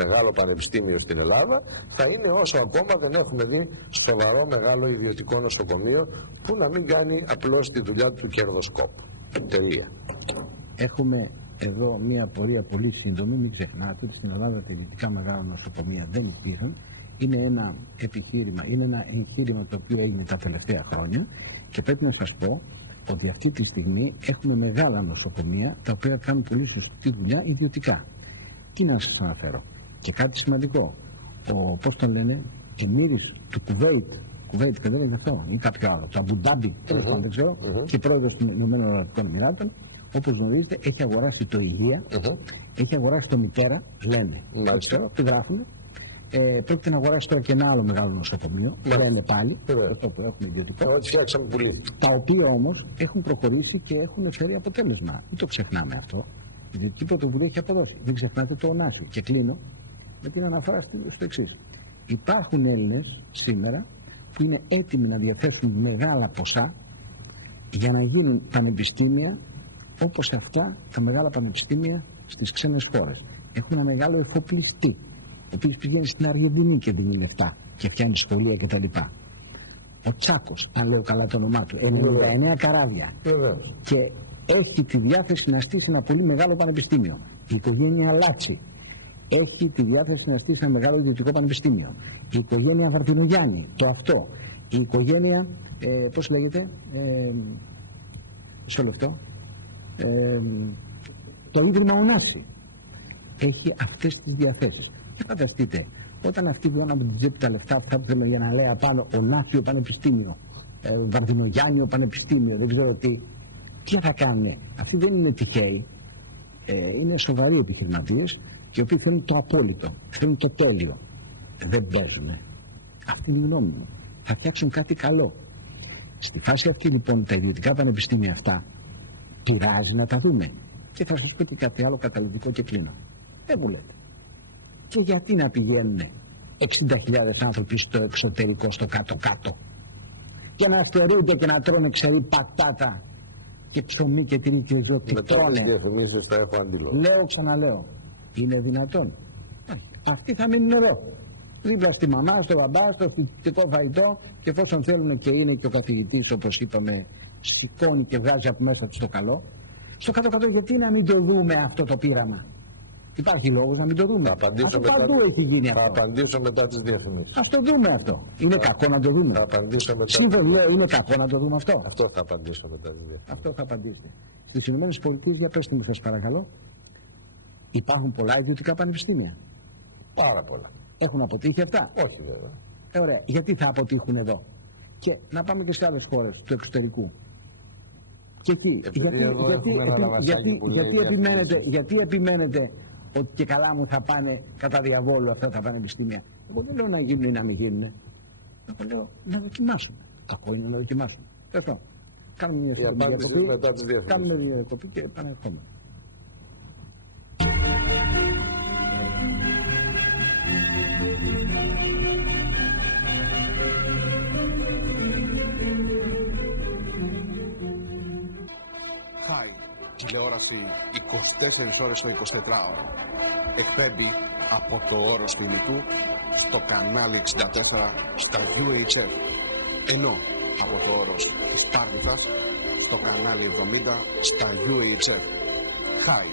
μεγάλο πανεπιστήμιο στην Ελλάδα, θα είναι όσο ακόμα δεν έχουμε δει σοβαρό μεγάλο ιδιωτικό νοσοκομείο που να μην κάνει απλώς τη δουλειά του κερδοσκόπου. Τελεία. Έχουμε εδώ μια πορεία πολύ σύντομη. Μην ξεχνάτε ότι στην Ελλάδα τα ιδιωτικά μεγάλα νοσοκομεία δεν υπήρχαν. Είναι ένα επιχείρημα, είναι ένα εγχείρημα το οποίο έγινε τα τελευταία χρόνια, και πρέπει να σας πω ότι αυτή τη στιγμή έχουμε μεγάλα νοσοκομεία τα οποία κάνουν πολύ σωστή δουλειά ιδιωτικά. Τι να σας αναφέρω? Και κάτι σημαντικό. Πώς τον λένε, εμμύρης του Κουβέιτ, και δεν είναι αυτό, ή κάποιο άλλο, το Αμπουντάμπι, δεν ξέρω, και πρόεδρος των Ηνωμένων Αραβικών Εμιράτων, όπως γνωρίζετε, έχει αγοράσει το Υγεία, έχει αγοράσει το Μητέρα, λένε, το γράφουν. Πρόκειται να αγοράσει τώρα και ένα άλλο μεγάλο νοσοκομείο, λένε πάλι, αυτό που έχουμε ιδιωτικό, τα οποία όμως έχουν προχωρήσει και έχουν φέρει αποτέλεσμα. Μην το ξεχνάμε αυτό. Η ιδιωτική πρωτοβουλία έχει αποδώσει. Δεν ξεχνάτε το ονάσιο. Και κλείνω με την αναφορά στο εξής. Υπάρχουν Έλληνες σήμερα που είναι έτοιμοι να διαθέσουν μεγάλα ποσά για να γίνουν πανεπιστήμια όπως αυτά τα μεγάλα πανεπιστήμια στις ξένες χώρες. Έχουμε ένα μεγάλο εφοπλιστή, ο οποίος πηγαίνει στην Αργεντινή και δίνει λεφτά και φτιάχνει σχολεία κτλ. Ο Τσάκος, αν λέω καλά το όνομά του, 99 καράβια, και έχει τη διάθεση να στήσει ένα πολύ μεγάλο πανεπιστήμιο. Η οικογένεια Λάτσι έχει τη διάθεση να στήσει ένα μεγάλο ιδιωτικό πανεπιστήμιο. Η οικογένεια Βαρτινογιάννη, το αυτό. Η οικογένεια, πώς λέγεται, μισό λεπτό, το Ίδρυμα Ωνάση έχει αυτές τις διαθέσεις. Και φανταστείτε, όταν αυτοί βγαίνουν από την τσέπη τα λεφτά αυτά που θέλουν για να λέει απάνω Ωνάσιο Πανεπιστήμιο, Βαρτινογιάννιο Πανεπιστήμιο, δεν ξέρω τι θα κάνουν? Αυτοί δεν είναι τυχαίοι, είναι σοβαροί επιχειρηματίες, οι οποίοι θέλουν το απόλυτο, θέλουν το τέλειο. Δεν παίζουν. Αυτή είναι η γνώμη μου. Θα φτιάξουν κάτι καλό. Στη φάση αυτή λοιπόν τα ιδιωτικά πανεπιστήμια αυτά πειράζει να τα δούμε. Και θα σας πω και κάτι άλλο καταλυτικό και κλείνω. Δεν μου λέτε. Και γιατί να πηγαίνουν 60.000 άνθρωποι στο εξωτερικό, στο κάτω-κάτω, και να στερούνται και να τρώνε πατάτα και ψωμί και τυρί και ζώο και τρώνε? Λέω, ξαναλέω, είναι δυνατόν? Αυτοί θα μείνουν εδώ, δίπλα στη μαμά, στο μπαμπά, στο φοιτητικό φαγητό, και εφόσον θέλουν και είναι και ο καθηγητής, όπως είπαμε, σηκώνει και βγάζει από μέσα του το καλό. Στο κάτω-κάτω, γιατί να μην το δούμε αυτό το πείραμα? Υπάρχει λόγος να μην το δούμε? Παντού έχει γίνει αυτό. Θα απαντήσω μετά τις διαφημίσεις. Ας το δούμε αυτό. Είναι κακό να το δούμε? Θα απαντήσω μετά. Σίγουρα λέω, είναι κακό να το δούμε αυτό? Αυτό θα απαντήσω μετά τις διαφημίσεις. Αυτό θα απαντήσετε. Στις ΗΠΑ, για πέστε μου σας παρακαλώ, υπάρχουν πολλά ιδιωτικά πανεπιστήμια? Πάρα πολλά. Έχουν αποτύχει αυτά? Όχι βέβαια. Ωραία. Γιατί θα αποτύχουν εδώ? Και να πάμε και σε άλλες χώρες του εξωτερικού. Και εκεί, γιατί επιμένετε ότι και καλά μου θα πάνε κατά διαβόλου αυτά τα πανεπιστήμια? Εγώ δεν λέω να γίνουν ή να μην γίνουν. Εγώ λέω να δοκιμάσουμε. Κακό είναι να δοκιμάσουμε. Αυτό. Κάνουμε μια διακοπή και επανερχόμαστε. τηλεόραση 24 ώρες το 24ωρο. Εκπέμπει από το όρος του Ηλιτού στο κανάλι 64 στα UHF, ενώ από το όρος της Σπάρτιτας στο κανάλι 70 στα UHF. Hi,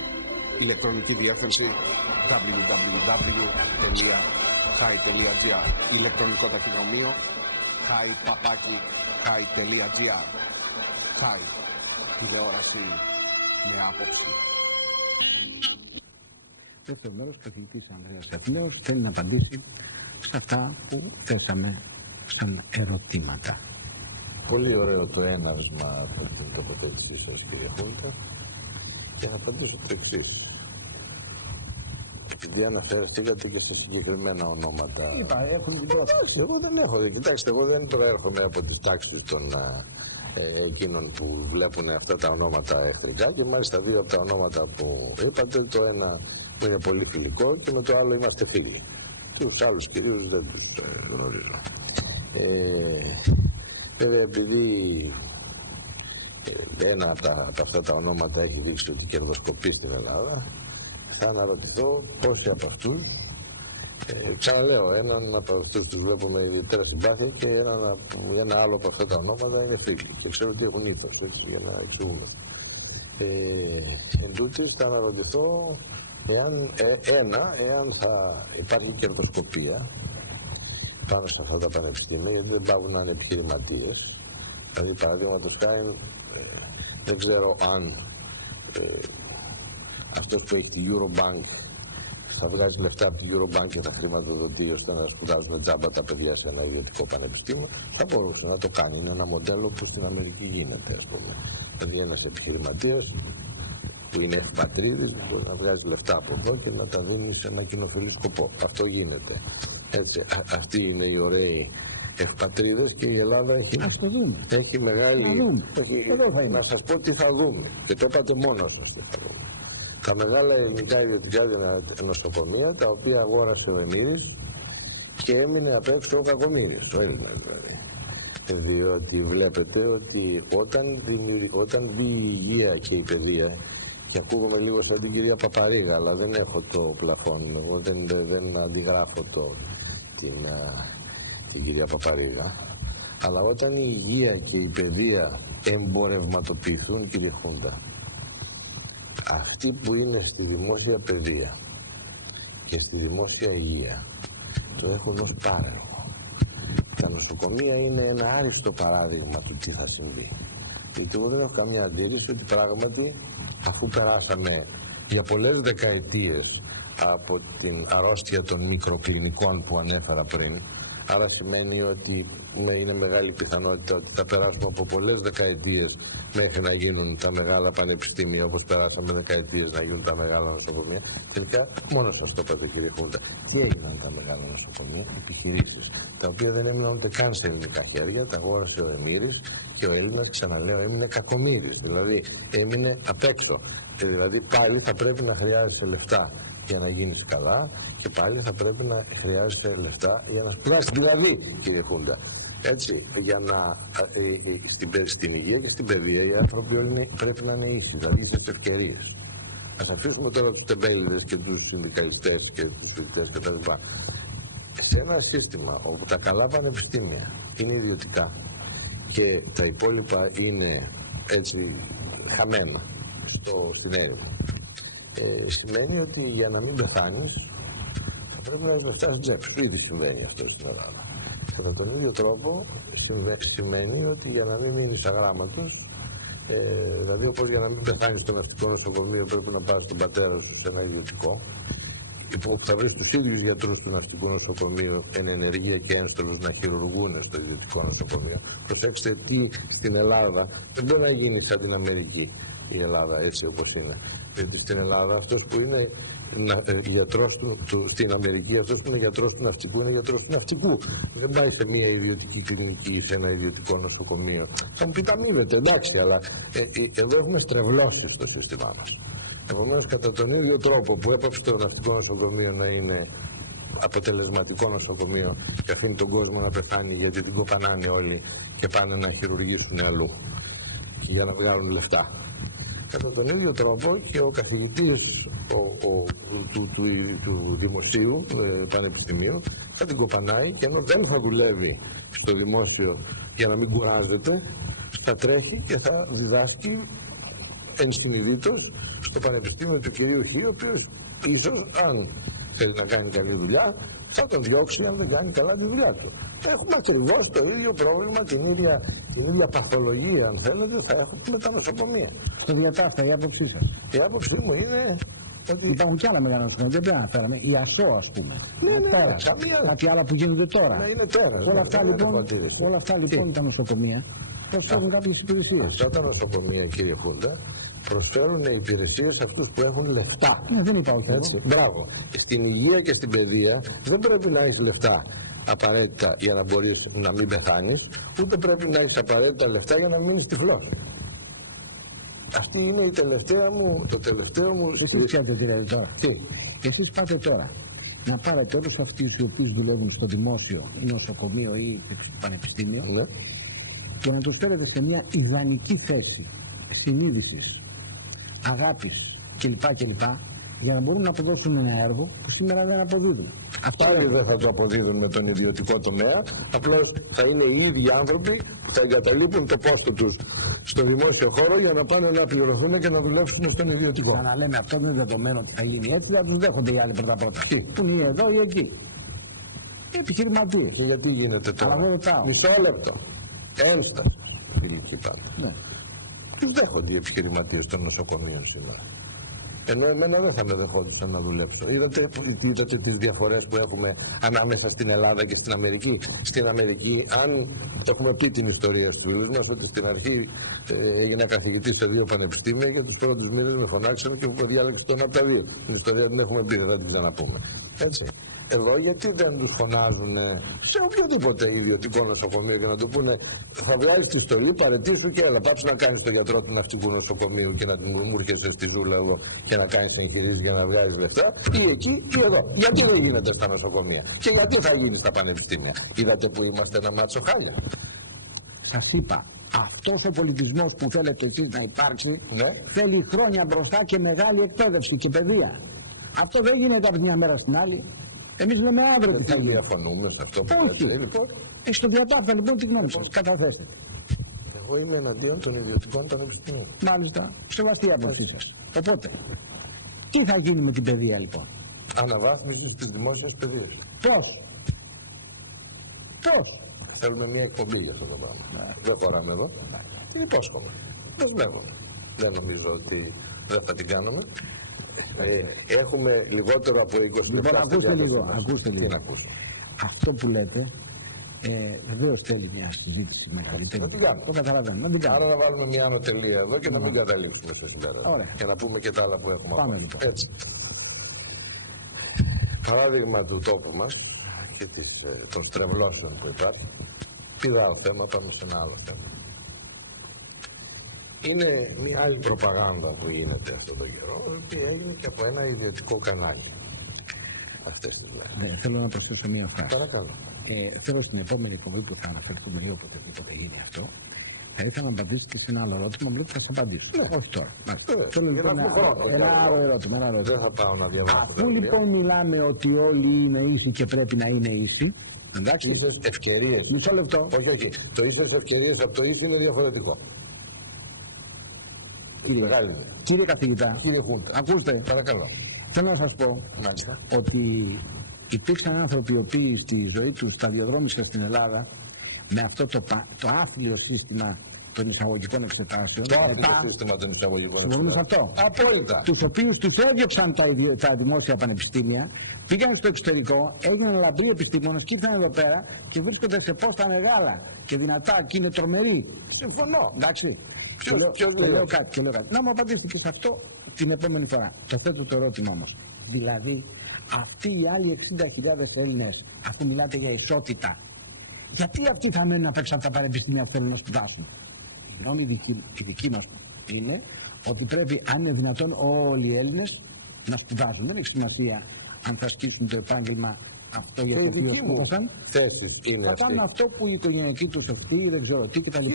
ηλεκτρονική διεύθυνση www.hi.gr, ηλεκτρονικό ταχυδρομείο hi.gr. Hi, τηλεόραση με άποψη. Δεύτερο μέρος, ο καθηγητής Ανδρεας Αθηναιος θέλει να απαντήσει σε αυτά που θέσαμε σαν ερωτήματα. Πολύ ωραίο το έναυσμα από την τοποθέτησή σας, κύριε Χούλτα, και να απαντήσω το εξής. Επειδή αναφέρθηκατε και σε συγκεκριμένα ονόματα. Είπα, έχουν δηλώσει. Εγώ δεν έχω δει. Κοιτάξτε, εγώ δεν προέρχομαι από τις τάξεις των εκείνων που βλέπουν αυτά τα ονόματα εχθρικά, και μάλιστα δύο από τα ονόματα που είπατε, το ένα που είναι πολύ φιλικό και με το άλλο είμαστε φίλοι. Τους άλλους κυρίως δεν τους γνωρίζω. Βέβαια, επειδή ένα από αυτά τα ονόματα έχει δείξει ότι κερδοσκοπεί στην Ελλάδα, θα αναρωτηθώ πόσοι από αυτούς, ξαναλέω, έναν από αυτούς τους βλέπω με ιδιαίτερα συμπάθεια και ένα άλλο από αυτά τα ονόματα είναι φίλοι και ξέρω ότι έχουν ήθος, έτσι, για να εξηγούμε. Εν τούτης, θα αναρωτηθώ εάν θα υπάρχει κερδοσκοπία πάνω σε αυτά τα πανεπιστήμια, γιατί δεν πάβουν να είναι επιχειρηματίες. Δηλαδή, παραδείγματος χάρη, δεν ξέρω αν αυτός που έχει τη Eurobank θα βγάζει λεφτά από τη Eurobank και θα χρηματοδοτεί ώστε να σπουδάζουν τζάμπα τα παιδιά σε ένα ιδιωτικό πανεπιστήμιο. Θα μπορούσε να το κάνει. Είναι ένα μοντέλο που στην Αμερική γίνεται, ας πούμε. Δηλαδή, ένας επιχειρηματίας που είναι ευπατρίδης μπορεί να βγάζει λεφτά από εδώ και να τα δίνει σε ένα κοινοφιλή σκοπό. Αυτό γίνεται. Έτσι, αυτοί είναι οι ωραίοι ευπατρίδες και η Ελλάδα έχει μεγάλη. Να σας πω τι θα δούμε. Και το είπατε μόνο σας τι θα δούμε. Τα μεγάλα ελληνικά ιδιωτικά νοσοκομεία, τα οποία αγόρασε ο Εμμύρης και έμεινε απ' έξω ο Κακομοίρης, ο Έλληνας δηλαδή. Διότι βλέπετε ότι όταν μπει η υγεία και η παιδεία, και ακούγομαι λίγο σαν την κυρία Παπαρίγα, αλλά δεν έχω το πλαφόν, εγώ δεν αντιγράφω την κυρία Παπαρίγα, αλλά όταν η υγεία και η παιδεία εμπορευματοποιηθούν, κύριε Χούντα, αυτοί που είναι στη δημόσια παιδεία και στη δημόσια υγεία το έχουν ως πάρεργο. Τα νοσοκομεία είναι ένα άριστο παράδειγμα του τι θα συμβεί. Γιατί εγώ δεν έχω καμία αντίρρηση ότι πράγματι, αφού περάσαμε για πολλές δεκαετίες από την αρρώστια των μικροκλινικών που ανέφερα πριν, άρα σημαίνει ότι είναι μεγάλη πιθανότητα ότι θα περάσουμε από πολλές δεκαετίες μέχρι να γίνουν τα μεγάλα πανεπιστήμια, όπως περάσαμε δεκαετίες να γίνουν τα μεγάλα νοσοκομεία. Τελικά, μόνο σε αυτό είπατε, κύριε Χούντα, τι έγιναν τα μεγάλα νοσοκομεία, επιχειρήσεις, τα οποία δεν έμειναν ούτε καν σε ελληνικά χέρια, τα αγόρασε ο Εμμύρης και ο Έλληνας, ξαναλέω, έμεινε κακομοίρης, δηλαδή έμεινε απ' έξω. Δηλαδή πάλι θα πρέπει να χρειάζεσαι λεφτά για να γίνεις καλά και πάλι θα πρέπει να χρειάζεσαι λεφτά για να σπουδάσεις. Δηλαδή, κύριε Χούντα, έτσι, για να στην υγεία και στην παιδεία οι άνθρωποι όλοι πρέπει να είναι ίσοι, δηλαδή σε ευκαιρίες. Ας αφήσουμε τώρα τους τεμπέληδες και τους συνδικαλιστές και τους φοιτητές κτλ. Σε ένα σύστημα όπου τα καλά πανεπιστήμια είναι ιδιωτικά και τα υπόλοιπα είναι έτσι χαμένα στην έρευνα, σημαίνει ότι για να μην πεθάνεις θα πρέπει να λεφτά στην τσέπη σου. Ήδη συμβαίνει αυτό στην Ελλάδα. Κατά τον ίδιο τρόπο σημαίνει ότι για να μην μείνεις αγράμματος, δηλαδή όπως για να μην πεθάνεις στο ναυτικό νοσοκομείο πρέπει να πας τον πατέρα σου σε ένα ιδιωτικό, που θα βρεις τους ίδιους γιατρούς του ναυτικού νοσοκομείου εν ενεργεία και ένστολους να χειρουργούν στο ιδιωτικό νοσοκομείο. Προσέξτε τι στην Ελλάδα δεν μπορεί να γίνει σαν την Αμερική. Η Ελλάδα έτσι όπως είναι. Γιατί στην Ελλάδα αυτός που είναι γιατρός στην Αμερική, αυτός που είναι γιατρός του ναυτικού είναι γιατρός του ναυτικού. Δεν πάει σε μια ιδιωτική κλινική ή σε ένα ιδιωτικό νοσοκομείο. Θα μου πείτε αμείβεται, εντάξει, αλλά εδώ έχουμε στρεβλώσει στο σύστημά μας. Επομένως, κατά τον ίδιο τρόπο που έπαψε το ναυτικό νοσοκομείο να είναι αποτελεσματικό νοσοκομείο και αφήνει τον κόσμο να πεθάνει γιατί την κοπανάνε όλοι και πάνε να χειρουργήσουν αλλού για να βγάλουν λεφτά. Κατά τον ίδιο τρόπο και ο καθηγητής του δημοσίου πανεπιστημίου θα την κοπανάει και ενώ δεν θα δουλεύει στο δημόσιο για να μην κουράζεται, θα τρέχει και θα διδάσκει ενσυνειδήτως στο πανεπιστήμιο του κυρίου Χ, ο οποίος ίσως αν θέλει να κάνει καλή δουλειά θα τον διώξει αν δεν κάνει καλά τη δουλειά του. Έχουμε ακριβώς το ίδιο πρόβλημα, την ίδια παθολογία, αν θέλετε, θα έχουμε με τα νοσοκομεία. Στο διατάφτα, η άποψή σας? Η άποψή μου είναι ότι υπάρχουν κι άλλα μεγάλα νοσοκομεία, δεν πρέπει να φέραμε. Η ΑΣΟ, ας πούμε. Ναι, κάτι άλλα που γίνονται τώρα. Ναι, είναι τώρα. Όλα αυτά λοιπόν τα νοσοκομεία προσφέρουν κάποιες υπηρεσίες. Αυτά τα νοσοκομεία, κύριε Χούντα, προσφέρουν υπηρεσίες σε αυτούς που έχουν λεφτά. Ναι, δεν είπα όχι. Μπράβο. Στην υγεία και στην παιδεία δεν πρέπει να έχεις λεφτά απαραίτητα για να μπορείς να μην πεθάνεις, ούτε πρέπει να έχεις απαραίτητα λεφτά για να μείνεις τυφλός. Αυτή είναι το τελευταίο μου... Εσείς ξέρετε τι λέτε τώρα? Εσείς πάτε τώρα να πάρετε όλους αυτούς οι οποίοι δουλεύουν στο δημόσιο νοσοκομείο ή πανεπιστήμιο, ναι, και να τους φέρετε σε μια ιδανική θέση συνείδησης, αγάπης κλπ. Για να μπορούν να αποδώσουν ένα έργο που σήμερα δεν αποδίδουν. Πάλι δεν θα το αποδίδουν με τον ιδιωτικό τομέα, απλώς θα είναι οι ίδιοι άνθρωποι που θα εγκαταλείπουν το πόστο τους στο δημόσιο χώρο για να πάνε να πληρωθούν και να δουλέψουν με τον ιδιωτικό. Να λέμε αυτό δεν είναι δεδομένο ότι θα γίνει έτσι, θα τους δέχονται οι άλλοι πρώτα-πρώτα. Που είναι εδώ ή εκεί. Επιχειρηματίες. Και γιατί γίνεται τώρα? Μισό λεπτό. Ένσταση. Ναι. Τους δέχονται οι επιχειρηματίες των νοσοκομείων σήμερα. Ενώ εμένα δεν θα με δεχόντουσαν να δουλέψω. Είδατε τις διαφορές που έχουμε ανάμεσα στην Ελλάδα και στην Αμερική. Στην Αμερική, αν έχουμε πει την ιστορία στους φίλους μας, ότι στην αρχή έγινα καθηγητής σε 2 πανεπιστήμια και τους πρώτους μήνες με φωνάξαμε και μου διάλεξε τον από τα 2. Την ιστορία την έχουμε πει, δεν θα την ξαναπούμε. Έτσι. Εδώ γιατί δεν τους φωνάζουν σε οποιοδήποτε ιδιωτικό νοσοκομείο και να του πούνε θα βγάλεις τη στολή, παρετήσου και έλα, πάψου να κάνεις το γιατρό του ναυτικού νοσοκομείου και να μου έρχεσαι στη ζούλα εδώ και να κάνεις εγχειρήσεις για να βγάλεις λεφτά, ή εκεί ή εδώ. Γιατί δεν γίνεται στα νοσοκομεία και γιατί θα γίνει στα πανεπιστήμια? Είδατε που είμαστε ένα μάτσο χάλια. Σας είπα, αυτός ο πολιτισμός που θέλετε εσείς να υπάρξει, ναι, θέλει χρόνια μπροστά και μεγάλη εκπαίδευση και παιδεία. Αυτό δεν γίνεται από μια μέρα στην άλλη. Εμείς λέμε αύριο τι θα γίνει. Δεν διαφωνούμε σε αυτό που λέτε. Στο διατάφτα λοιπόν τι γνώμη σας, καταθέστε. Εγώ είμαι εναντίον των ιδιωτικών πανεπιστημίων. Μάλιστα, σε βαθύ άποψή σας. Οπότε, τι θα γίνει με την παιδεία λοιπόν? Αναβάθμιση της δημόσιας παιδείας. Πώς? Θέλουμε μια εκπομπή για αυτό το πράγμα. Δεν χωράμε εδώ. Είναι υπόσχομαι. Δεν βλέπω. Δεν νομίζω ότι δεν θα την κάνουμε. Έχουμε λιγότερο από 20 λεπτά. Λοιπόν, ακούστε λίγο. Αυτό που λέτε βεβαίως θέλει μια συζήτηση μεγαλύτερη. Το καταλαβαίνω. Άρα να βάλουμε μια ανωτελεία εδώ και να μην καταλήξουμε στο συμπέρασμα. Και να πούμε και τα άλλα που έχουμε. Πάμε λοιπόν. Έτσι. Παράδειγμα του τόπου μας και των στρεβλώσεων που υπάρχει. Πηδάω θέμα, πάμε σε ένα άλλο θέμα. Είναι μια άλλη προπαγάνδα που γίνεται αυτόν τον καιρό, που έγινε και από ένα ιδιωτικό κανάλι. Αυτές τις μέρες. Ναι, θέλω να προσθέσω μια φράση. Παρακαλώ. Θέλω στην επόμενη εκπομπή που θα αναφερθούμε λίγο όποτε γίνει αυτό, θα ήθελα να απαντήσετε σε ένα άλλο ερώτημα, μου λέτε θα σας απαντήσω. Ναι. Όχι τώρα. Θέλω λοιπόν ένα άλλο ερώτημα. Δεν θα πάω να διαβάσω. Αφού λοιπόν μιλάμε ότι όλοι είναι ήσοι και πρέπει να είναι ίσοι, εντάξει. Ίσες ευκαιρίες. Μισό λεπτό. Όχι. Το ίσες ευκαιρίες από το ίσοι είναι διαφορετικό. Κύριε καθηγητά, κύριε Χούντα, ακούστε, παρακαλώ. Θέλω να σας πω ότι υπήρξαν άνθρωποι οι οποίοι στη ζωή τους σταδιοδρόμησαν στην Ελλάδα με αυτό το άθλιο σύστημα των εισαγωγικών εξετάσεων. Το άθλιο σύστημα των εισαγωγικών εξετάσεων. Αυτό. Απόλυτα. Τους οποίους τους έδιωξαν τα δημόσια πανεπιστήμια, πήγαν στο εξωτερικό, έγιναν λαμπροί επιστήμονες και ήρθαν εδώ πέρα και βρίσκονται σε πόστα μεγάλα και δυνατά και είναι τρομεροί. Συμφωνώ. Εντάξει. Και λέω κάτι. Να μου απαντήσετε και σε αυτό την επόμενη φορά. Το θέτω το ερώτημα όμως. Δηλαδή, αυτοί οι άλλοι 60.000 Έλληνες, αφού μιλάτε για ισότητα, γιατί αυτοί θα μένουν απ' έξω από τα πανεπιστήμια που θέλουν να σπουδάσουν? Η γνώμη η δική μας είναι ότι πρέπει, αν είναι δυνατόν, όλοι οι Έλληνες να σπουδάζουν. Δεν έχει σημασία αν θα ασκήσουν το επάγγελμα αυτό για το οποίο σκούφωσαν. Θα κάνουν αυτό που η οικογενειακή τους αυτή, δεν ξέρω τι κτλ.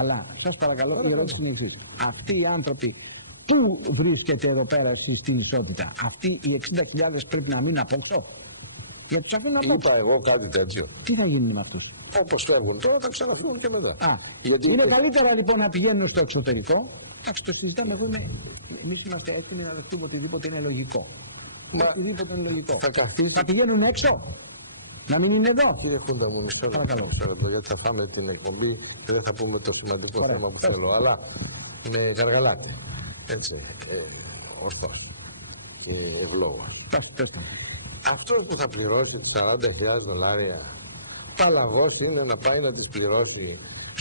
Αλλά, σας παρακαλώ, η ερώτηση είναι η εξής. Αυτοί οι άνθρωποι, πού βρίσκεται εδώ πέρα στην ισότητα? Αυτοί οι 60.000 πρέπει να μείνουν απόξω? Γιατί τους αφήνουν απόξω. Είπα εγώ κάτι τέτοιο. Τι θα γίνει με αυτούς? Όπως φεύγουν τώρα, θα ξαναφύγουν και μετά. Είναι καλύτερα λοιπόν να πηγαίνουν στο εξωτερικό. Εντάξει, το συζητάμε εδώ. Εμείς είμαστε έτοιμοι να δεχτούμε οτιδήποτε είναι λογικό. Οτιδήποτε είναι λογικό. Θα πηγαίνουν έξω. Να μην είναι εδώ. Κύριε Χούντα μου, μισό λεπτό, γιατί θα φάμε την εκπομπή και δεν θα πούμε το σημαντικό θέμα που θέλω. Αλλά με γαργαλάκι. Έτσι. Ωστός. Και ευλόγος. Αυτός που θα πληρώσει τις $40.000, παλαβός είναι να πάει να τις πληρώσει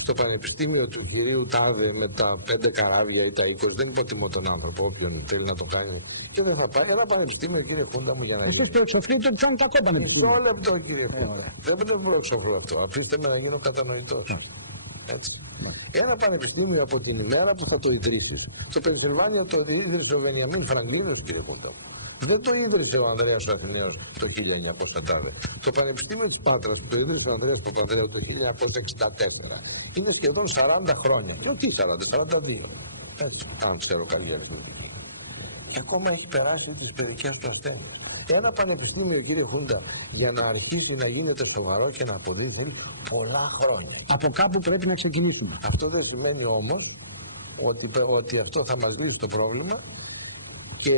στο πανεπιστήμιο του κυρίου Τάδε με τα 5 καράβια ή τα 20. Δεν υποτιμώ τον άνθρωπο, όποιον θέλει να το κάνει. Και δεν θα πάει ένα πανεπιστήμιο, κύριε Χούντα μου, για να γίνει. Εσείς το εξοφλείτε ότι κάνουν κακό πανεπιστήμιο. Μισό λεπτό, κύριε Χούντα. Δεν πρέπει να εξοφλώ αυτό. Αφήστε με να γίνω κατανοητός. Έτσι. Ένα πανεπιστήμιο από την ημέρα που θα το ιδρύσεις. Το Πενσιλβάνιο το ίδρυσε ο Βενιαμίν Φραγκλίνος, κύριε Χούντα. Δεν το ίδρυσε ο Ανδρεας ο Αθηναιος το 1900. Το Πανεπιστήμιο της Πάτρας που το ίδρυσε ο Ανδρεας Παπανδρέου το 1964 είναι σχεδόν 40 χρόνια. Και όχι 40, 42. Έτσι, αν ξέρω καλή αριθμητική. Και ακόμα έχει περάσει τις παιδικές του ασθένειες. Ένα πανεπιστήμιο, κύριε Χούντα, για να αρχίσει να γίνεται σοβαρό και να αποδίδει θέλει πολλά χρόνια. Από κάπου πρέπει να ξεκινήσουμε. Αυτό δεν σημαίνει όμως ότι αυτό θα μας λύσει το πρόβλημα και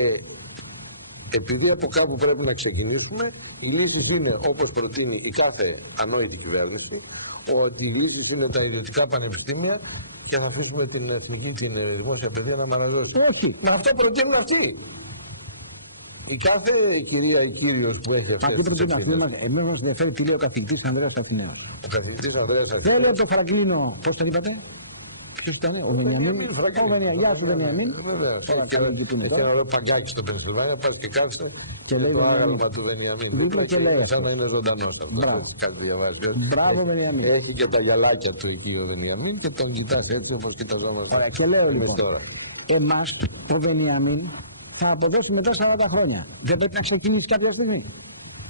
επειδή από κάπου πρέπει να ξεκινήσουμε, οι λύσεις είναι όπως προτείνει η κάθε ανόητη κυβέρνηση, ότι οι λύσεις είναι τα ιδιωτικά πανεπιστήμια και θα αφήσουμε την εθνική, την δημόσια παιδεία να μαραζώσει. Όχι. Μα αυτό προτείνουν αυτοί. Η κάθε κυρία ή κύριος που έχει αυτές τις ευθύνες. Εμείς μας ενδιαφέρει τι λέει ο καθηγητής Ανδρέας Αθηναιος. Ο καθηγητής Ανδρέας Αθηναιος. Δεν λέει το Φραγκλίνο, πώς το είπατε? Ποιος ήταν, ο Βενιαμίν? Γεια σου Βενιαμίν. Και ένα ωραίο παγκάκι στο Πενσιλβάνια, πας και κάθεσαι και λέει το άγαλμα του Βενιαμίν. Και λέει σαν να είναι ζωντανός αυτό. Μπράβο Βενιαμίν. Έχει και τα γυαλάκια του εκεί ο Βενιαμίν και τον κοιτάς έτσι όπως κοιταζόμαστε. Ωραία, και λέω λοιπόν, εμάς ο Βενιαμίν θα αποδώσει μετά 40 χρόνια. Δεν πρέπει να ξεκινήσει κάποια στιγμή?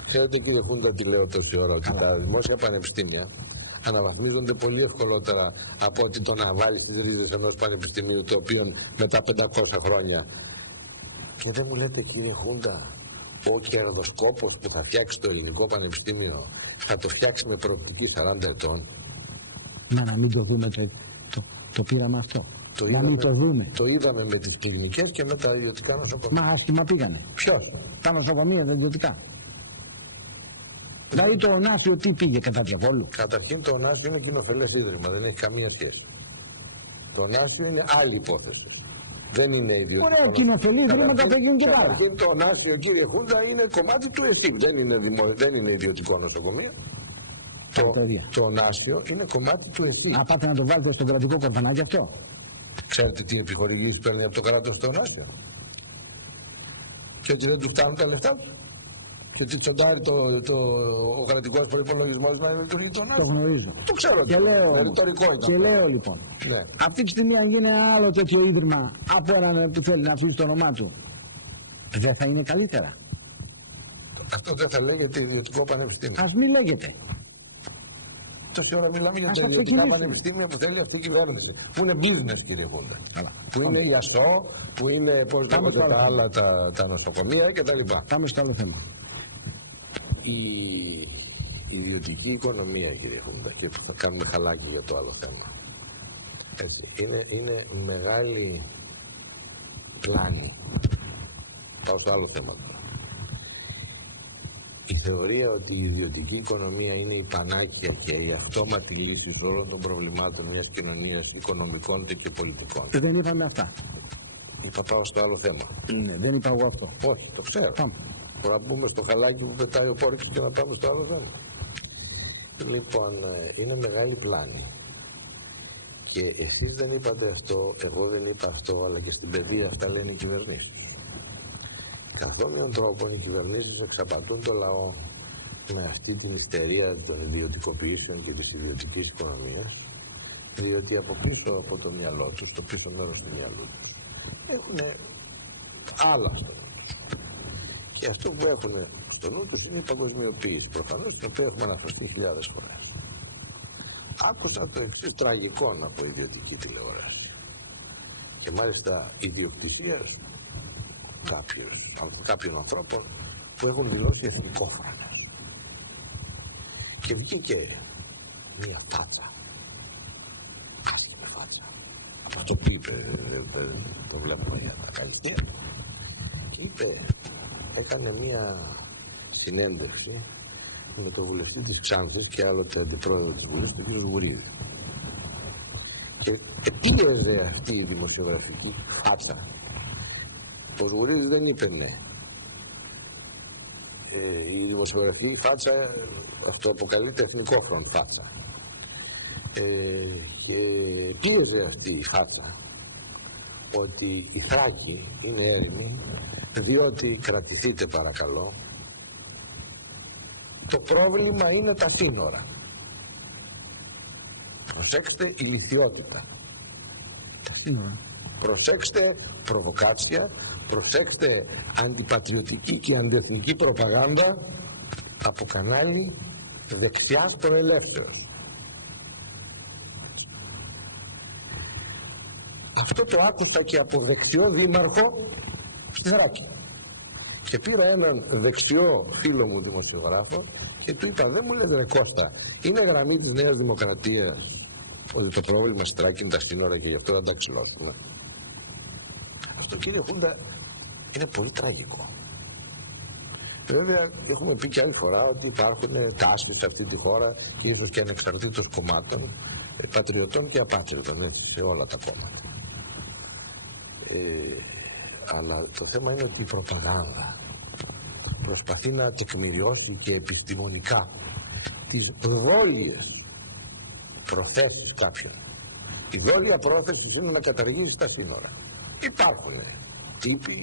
Ξέρετε κύριε Χούντα τι λέω τόση ώρα, ότι τα δημόσια πανεπιστήμια αναβαθμίζονται πολύ ευκολότερα από ότι το να βάλει τις ρίζες ενός πανεπιστημίου το οποίο μετά 500 χρόνια. Και δεν μου λέτε κύριε Χούντα, ο κερδοσκόπος που θα φτιάξει το ελληνικό πανεπιστήμιο θα το φτιάξει με προοπτική 40 ετών? Να μην το δούμε το πείραμα αυτό. Το είδαμε με τις κλινικές και με τα ιδιωτικά νοσοκομεία. Μα άσχημα πήγανε. Ποιος? Τα νοσοκομεία τα ιδιωτικά. Δηλαδή το Ωνάσιο τι πήγε κατά διαβόλου? Καταρχήν το Ωνάσιο είναι κοινοφελές ίδρυμα, δεν έχει καμία σχέση. Το Ωνάσιο είναι άλλη υπόθεση. Δεν είναι ιδιωτικό. Ωραία, κοινοφελή ιδρύματα θα γίνουν και άλλα. Καταρχήν το Ωνάσιο, κύριε Χούντα, είναι κομμάτι του ΕΣΥ. Δεν είναι ιδιωτικό νοσοκομείο. Το Ωνάσιο είναι κομμάτι του ΕΣΥ. Α, πάτε να το βάλετε στον κρατικό κορφανάκι αυτό? Ξέρετε τι επιχορηγήσεις παίρνει από το κράτος στο Ωνάσιο? Και ότι δεν του φτάνουν τα λεφτά του? Και τι τσοντάρει ο κρατικός προϋπολογισμός να λειτουργεί το Ωνάσιο? Το γνωρίζω. Το ξέρω. Και λέω λοιπόν, ναι. Αυτή τη στιγμή αν γίνει ένα άλλο τέτοιο ίδρυμα από έναν που θέλει να αφήσει το όνομά του, δεν θα είναι καλύτερα? Αυτό δεν θα λέγεται ιδιωτικό πανεπιστήμιο? Ας μην λέγεται. Τόση ώρα μιλάμε για τα ιδιωτικά πανεπιστήμια που θέλει αυτή η κυβέρνηση. Που είναι business, κύριε Χούντα. Που είναι η ΑΣΟ, που είναι τα άλλα τα νοσοκομεία κτλ. Πάμε στο άλλο θέμα. Η ιδιωτική οικονομία, κύριε Χούντα, και θα κάνουμε χαλάκι για το άλλο θέμα. Έτσι, είναι μεγάλη πλάνη. Πάω στο άλλο θέμα τώρα. Η θεωρία ότι η ιδιωτική οικονομία είναι η πανάκια και η αυτόματη λύση όλων των προβλημάτων μιας κοινωνίας οικονομικών και πολιτικών. Δεν είπαμε αυτά. Θα πάω στο άλλο θέμα. Δεν είπα εγώ αυτό. Όχι, το ξέρω. Θα μπούμε στο χαλάκι που πετάει ο Πόρξης και να πάμε στο άλλο θέμα. Λοιπόν, είναι μεγάλη πλάνη. Και εσείς δεν είπατε αυτό, εγώ δεν είπα αυτό, αλλά και στην παιδεία αυτά λένε οι κυβερνήσεις. Καθόλου τρόπον οι κυβερνήσεις εξαπατούν το λαό με αυτή την ιστερία των ιδιωτικοποιήσεων και της ιδιωτικής οικονομίας, διότι από πίσω από το μυαλό τους, το πίσω μέρος του μυαλού τους, έχουν άλλα. Και αυτό που έχουν στο νου τους είναι η παγκοσμιοποίηση, προφανώς την οποία έχουμε αναφερθεί χιλιάδες φορές. Άκουσα το εξής τραγικό από ιδιωτική τηλεόραση. Και μάλιστα ιδιοκτησίας κάποιων ανθρώπων που έχουν δηλώσει εθνικόφρονες. Και βγήκε μία φάτσα. Άσχημη φάτσα. Από αυτό που είπε, το βλέπουμε για να καλυφθεί. Και είπε, έκανε μία συνέντευξη με τον βουλευτή της Ξάνθης και άλλοτε αντιπρόεδρο της Βουλής, τον κ. Γουρίδη. Και επίεζε αυτή η δημοσιογραφική φάτσα. Ο Γουρίδης δεν είπε ναι. Η δημοσιογραφική φάτσα αυτοαποκαλείται εθνικόφρον φάτσα. Και πίεζε αυτή η φάτσα ότι η Θράκη είναι έρημη, διότι, κρατηθείτε παρακαλώ, το πρόβλημα είναι τα σύνορα. Προσέξτε ηλιθιότητα. Τα σύνορα. Προσέξτε προβοκάτσια, προσέξτε αντιπατριωτική και αντιεθνική προπαγάνδα από κανάλι δεξιάς προελεύσεως. Αυτό το άκουσα και από δεξιό δήμαρχο στη Θράκη. Και πήρα έναν δεξιό φίλο μου δημοσιογράφο και του είπα, δεν μου λέτε ρε Κώστα, είναι γραμμή της Νέας Δημοκρατίας ότι το πρόβλημα στη Θράκη είναι τα σύνορα και γι' αυτό δεν τα ξυλώσουμε. Αυτό, κύριε Χούντα, είναι πολύ τραγικό. Βέβαια, έχουμε πει και άλλη φορά ότι υπάρχουν τάσεις σε αυτή τη χώρα, ίσως και ανεξαρτήτως κομμάτων, πατριωτών και απάτριτων, σε όλα τα κόμματα. Αλλά το θέμα είναι ότι η προπαγάνδα προσπαθεί να τεκμηριώσει και επιστημονικά τις δόλιες προθέσεις κάποιων. Η δόλια πρόθεση είναι να καταργήσει τα σύνορα. Υπάρχουν τύποι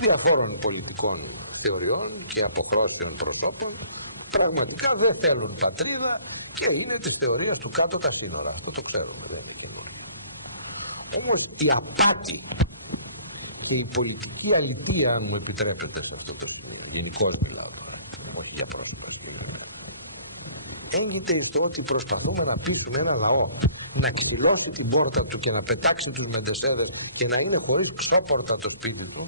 διαφόρων πολιτικών θεωριών και αποχρώσεων προσώπων πραγματικά δεν θέλουν πατρίδα και είναι της θεωρίας του κάτω τα σύνορα. Αυτό το ξέρουμε, δεν είναι καινούργιο. Όμως η απάτη και η πολιτική αλήθεια, αν μου επιτρέπετε σε αυτό το σημείο, γενικώς μιλάω τώρα, όχι για πρόσωπα συγκεκριμένα, έγκυται στο ότι προσπαθούμε να πείσουμε ένα λαό να ξυλώσει την πόρτα του και να πετάξει τους μεντεσέδες και να είναι χωρίς ξόπορτα το σπίτι του,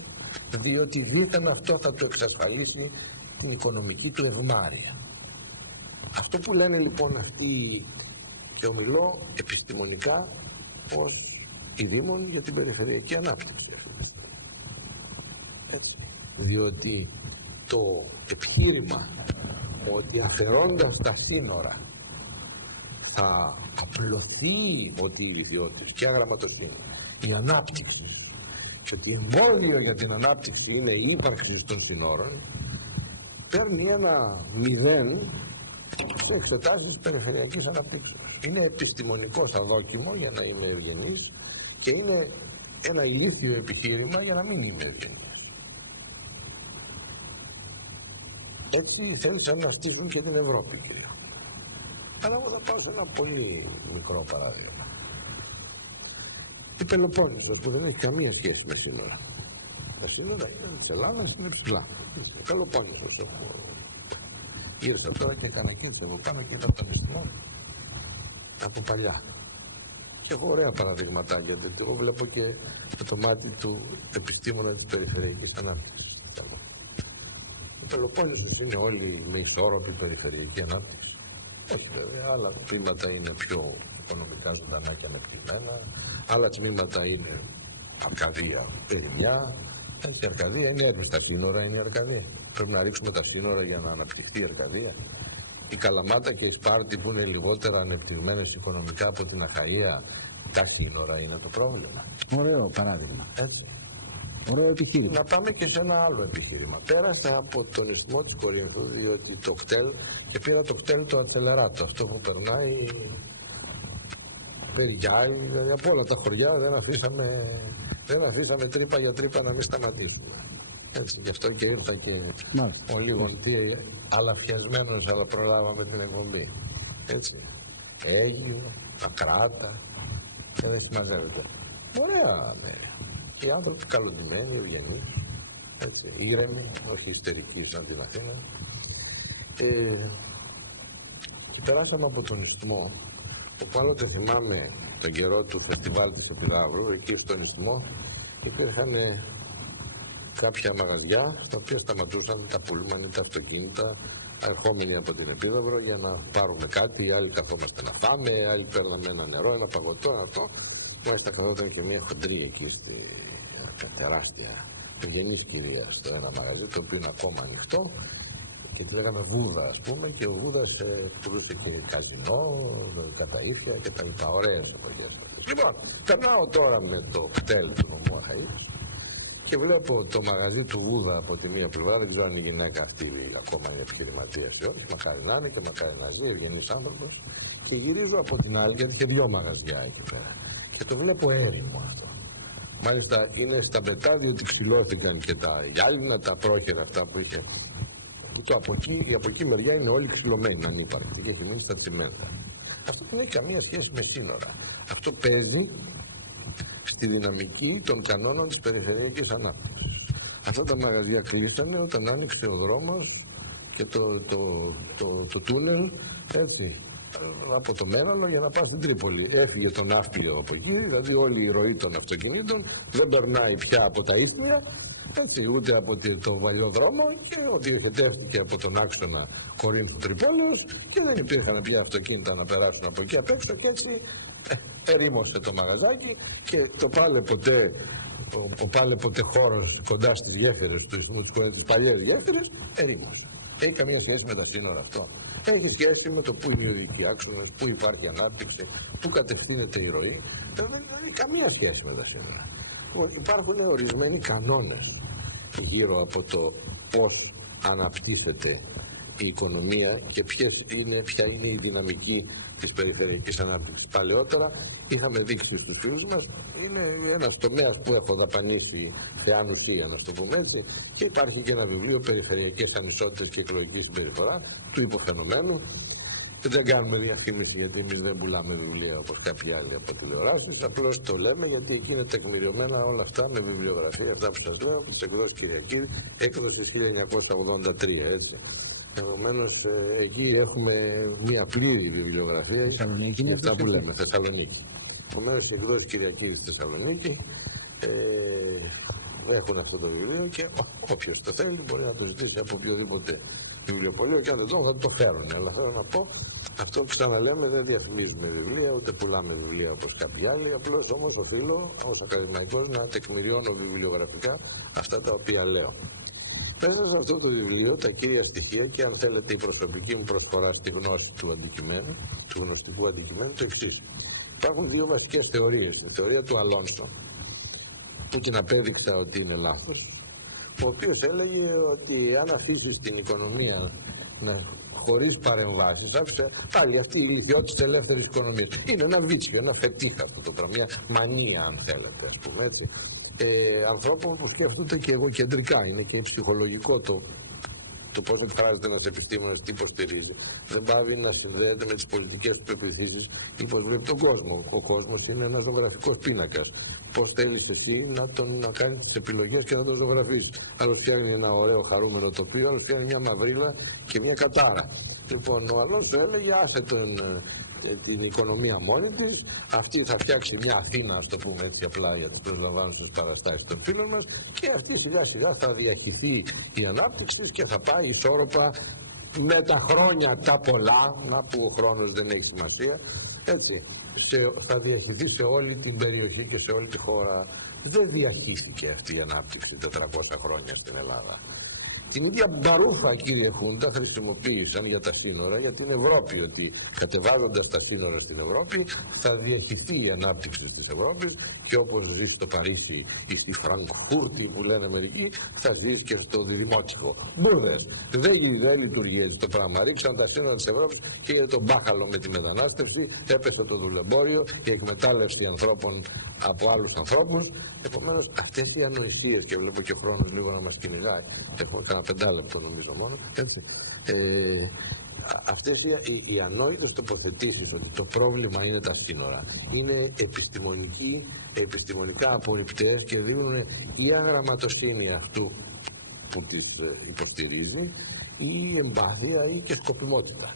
διότι δίθεν αυτό θα του εξασφαλίσει την οικονομική του ευμάρεια. Αυτό που λένε λοιπόν αυτοί, και ομιλώ επιστημονικά ως οι δήμονοι για την περιφερειακή ανάπτυξη. Έτσι. Διότι το επιχείρημα ότι αφαιρώντας τα σύνορα θα απλωθεί ότι η ιδιώτηση και αγραμματοσύνη, η ανάπτυξη και ότι εμπόδιο για την ανάπτυξη είναι η ύπαρξη των σύνορων, παίρνει ένα 0 σε εξετάσεις της περιφερειακής αναπτύξεως. Είναι επιστημονικό σαν δόκιμο, για να είμαι ευγενής, και είναι ένα ηλίθιο επιχείρημα για να μην είμαι ευγενής. Έτσι θέλησαν να στήσουν και την Ευρώπη, κύριε. Αλλά εγώ θα πάω σε ένα πολύ μικρό παράδειγμα. Η Πελοπόννησος, που δεν έχει καμία σχέση με σύνορα. Τα σύνορα είναι της Ελλάδας, είναι ψηλά. Η Πελοπόννησος, ήρθα τώρα και έκανα κίνηση από πάνω και είδα τον Ισθμό από παλιά. Και έχω ωραία παραδείγματάκια, γιατί εγώ βλέπω και με το μάτι του επιστήμονα της περιφερειακής ανάπτυξης. Η Πελοπόννησος είναι όλοι με ισόρροπη περιφερειακή ανάπτυξη. Όχι βέβαια, άλλα τμήματα είναι πιο οικονομικά ζωντανά και ανεπτυγμένα, άλλα τμήματα είναι Αρκαδία, Περιμιά. Έτσι, η Αρκαδία είναι έτοιμη στα σύνορα, είναι η Αρκαδία. Πρέπει να ρίξουμε τα σύνορα για να αναπτυχθεί η Αρκαδία. Η Καλαμάτα και η Σπάρτη που είναι λιγότερα ανεπτυγμένες οικονομικά από την Αχαΐα, τα σύνορα είναι το πρόβλημα. Ωραίο παράδειγμα. Έτσι. Ωραίο επιχείρημα. Να πάμε και σε ένα άλλο επιχείρημα. Πέρασα από τον Ισθμό της Κορίνθου, διότι το κτέλ, και πήρα το κτέλ το ατσελεράτο, αυτό που περνάει Περιγιάη, δηλαδή από όλα τα χωριά δεν αφήσαμε τρύπα για τρύπα να μην σταματήσουμε. Έτσι, γι' αυτό και ήρθα και ο Λιγοντή, αλαφιασμένος, αλλά προλάβαμε την εκπομπή. Έτσι. Αίγυο, τα κράτα, δεν έχει μαζεύεται. Ωραία, ναι. Οι άνθρωποι καλοδημένοι, ευγενείς. έτσι, ήρεμη, όχι ιστερική σαν την Αθήνα. Και περάσαμε από τον Ισθμό, όπου άλλοτε θυμάμαι τον καιρό του φεστιβάλ της Επιδαύρου, εκεί στον Ισθμό υπήρχαν κάποια μαγαζιά στα οποία σταματούσαν τα πουλμαν ή τα αυτοκίνητα ερχόμενοι από την Επίδαυρο για να πάρουμε κάτι. Οι άλλοι καθόμαστε να φάμε, άλλοι παίρναμε ένα νερό, ένα παγωτό, αυτό. Μάλιστα καθόταν και μια χοντρή εκεί στη τεράστια ευγενής κυρία στο ένα μαγαζί, το οποίο είναι ακόμα ανοιχτό. Και τη λέγαμε Βούδα, ας πούμε, και ο Βούδας πουλούσε και καζινό, κατά ίφια και τα λοιπά. Ωραίες εποχές. Λοιπόν, περνάω τώρα με το κτέλ του νομού Αχαΐς και βλέπω το μαγαζί του Βούδα από τη μία πλευρά. Δεν ξέρω αν η γυναίκα αυτή ακόμα είναι επιχειρηματίας ή όχι. Μακάρι να είναι και μακάρι να ζει, ευγενής άνθρωπος. Και γυρίζω από την άλλη, γιατί και δύο μαγαζιά εκεί πέρα. Και το βλέπω έρημο αυτό. Μάλιστα είναι στα μπετά, διότι ξυλώθηκαν και τα γυάλινα, τα πρόχειρα αυτά που είχε. Η από εκεί μεριά είναι όλοι ξυλωμένοι, ανύπαρκτοι, και έχει μείνει στα τσιμέντα. Αυτό δεν έχει καμία σχέση με σύνορα. Αυτό παίζει στη δυναμική των κανόνων της περιφερειακής ανάπτυξης. Αυτά τα μαγαζιά κλείσανε όταν άνοιξε ο δρόμος και το τούνελ, έτσι, από το Μέραλο για να πάει στην Τρίπολη. Έφυγε το ναύπλιο από εκεί, δηλαδή όλη η ροή των αυτοκινήτων δεν περνάει πια από τα ίσθμια, έτσι, ούτε από το παλιό δρόμο, και ότι διοχετεύτηκε από τον άξονα Κορίνθου Τρυπόλεως και δεν υπήρχαν πια αυτοκίνητα να περάσουν από εκεί απ' έξω, και έτσι ερήμωσε το μαγαζάκι και ο πάλε ποτέ χώρος κοντά στις γέφυρες του Ισθμού, τις παλιές γέφυρες, ερήμωσε. Έχει καμία σχέση με τα σύνορα αυτό? Έχει σχέση με το πού είναι οι οδικοί άξονες, πού υπάρχει ανάπτυξη, πού κατευθύνεται η ροή. Δεν έχει καμία σχέση με τα σύνορα. Υπάρχουν ορισμένοι κανόνες γύρω από το πώς αναπτύσσεται η οικονομία και ποια είναι η δυναμική της περιφερειακής ανάπτυξης. Παλαιότερα είχαμε δείξει στους φίλους μας, είναι ένας τομέας που έχω δαπανίσει σε ανοχία, να το πούμε έτσι, και υπάρχει και ένα βιβλίο «Περιφερειακές ανισότητες και εκλογική συμπεριφορά» του υποφαινομένου. Δεν κάνουμε διαφήμιση, γιατί εμείς δεν πουλάμε βιβλία όπως κάποιοι άλλοι από τηλεοράσεις. Απλώς το λέμε γιατί εκεί είναι τεκμηριωμένα όλα αυτά με βιβλιογραφία, αυτά που σας λέω, από τις εκδόσεις Κυριακή, έκδοση 1983, έτσι. Επομένως, εκεί έχουμε μια πλήρη βιβλιογραφία για αυτά που λέμε, Θεσσαλονίκη. Επομένως, οι εκδόσεις Κυριακή στη Θεσσαλονίκη έχουν αυτό το βιβλίο και όποιος το θέλει μπορεί να το ζητήσει από οποιοδήποτε βιβλιοπωλείο, και αν δεν το θα το φέρουν. Αλλά θέλω να πω, αυτό που ξαναλέμε, δεν διαφημίζουμε βιβλία, ούτε πουλάμε βιβλία όπως κάποιοι άλλοι. Απλώς όμως οφείλω ως ακαδημαϊκός να τεκμηριώνω βιβλιογραφικά αυτά τα οποία λέω. Μέσα σε αυτό το βιβλίο, τα κύρια στοιχεία, και αν θέλετε η προσωπική μου προσφορά στη γνώση του αντικειμένου, του γνωστικού αντικειμένου, το εξής. Υπάρχουν δύο βασικές θεωρίες. Η θεωρία του Αλόνσο, που την απέδειξα ότι είναι λάθος, ο οποίος έλεγε ότι αν αφήσεις την οικονομία χωρίς παρεμβάσεις, άκουσε πάλι αυτή η ιδιότητα ελεύθερης οικονομίας. Είναι ένα βίτσιο, ένα φετίχα αυτό το πράγμα, μια μανία, αν θέλετε, ας πούμε έτσι. Ανθρώπων που σκέφτονται και εγωκεντρικά, είναι και ψυχολογικό το πώς εκφράζεται ένας επιστήμονας, τι υποστηρίζει. Δεν πάβει να συνδέεται με τις πολιτικές πεποιθήσεις ή πώς βλέπει τον κόσμο. Ο κόσμος είναι ένας ζωγραφικός πίνακας. Πώς θέλεις εσύ να κάνεις τις επιλογές και να το ζωγραφίσεις. Άλλος φτιάχνει ένα ωραίο χαρούμενο τοπίο, άλλος φτιάχνει μια μαυρίλα και μια κατάρα. Λοιπόν, ο άλλος το έλεγε, άσε την οικονομία μόνη της, αυτή θα φτιάξει μια Αθήνα, ας το πούμε έτσι απλά, για να προσλαμβάνουν στις παραστάσεις των φίλων μας, και αυτή σιγά σιγά θα διαχυθεί η ανάπτυξη και θα πάει ισόρροπα με τα χρόνια τα πολλά, να που ο χρόνος δεν έχει σημασία, έτσι, θα διαχυθεί σε όλη την περιοχή και σε όλη τη χώρα. Δεν διαχύθηκε αυτή η ανάπτυξη 400 χρόνια στην Ελλάδα. Την ίδια μπαρούφα, κύριε Χούντα, χρησιμοποίησαν για τα σύνορα, για την Ευρώπη, ότι κατεβάζοντας τα σύνορα στην Ευρώπη θα διαχυθεί η ανάπτυξη της Ευρώπης, και όπως ζει στο Παρίσι ή στη Φραγκφούρτη που λένε μερικοί, θα ζει και στο Δημότσικο. Μπούρδες. Δεν λειτουργεί έτσι το πράγμα. Ρίξαν τα σύνορα της Ευρώπης και για τον μπάχαλο με τη μετανάστευση, έπεσε το δουλεμπόριο, η εκμετάλλευση ανθρώπων από άλλους ανθρώπους. Επομένως, αυτές οι ανοησίες, και βλέπω και ο χρόνος λίγο να μας κυνηγάει, έχουμε κανένα 5 λεπτό νομίζω μόνο, έτσι. Αυτές οι ανόητες τοποθετήσεις ότι το πρόβλημα είναι τα σύνορα είναι επιστημονικά απορριπτές και δίνουν η αγραμματοσύνη αυτού που τις υποστηρίζει, ή εμπάθεια ή και σκοπιμότητα.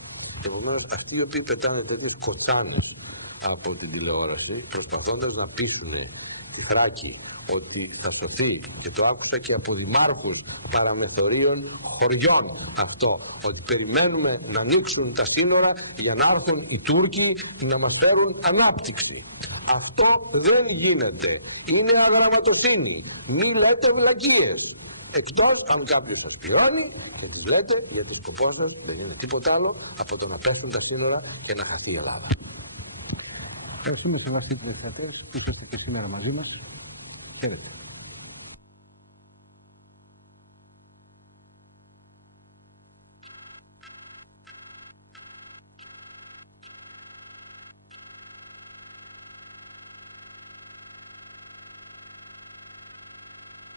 Επομένως, αυτοί οι οποίοι πετάνε τέτοιες κοτσάνες από την τηλεόραση, προσπαθώντας να πείσουν τη Θράκη ότι θα σωθεί, και το άκουσα και από δημάρχους παραμεθορίων χωριών αυτό, ότι περιμένουμε να ανοίξουν τα σύνορα για να έρθουν οι Τούρκοι να μας φέρουν ανάπτυξη. Αυτό δεν γίνεται. Είναι αγραμματοσύνη. Μη λέτε βλακίες. Εκτός αν κάποιος σας πληρώνει και τις λέτε, γιατί σκοπός σας δεν είναι τίποτα άλλο από το να πέφτουν τα σύνορα και να χαθεί η Ελλάδα. Ευχαριστούμε σεβαστοί τηλεθεατές που είσαστε και σήμερα μαζί μας. Χαίρετε.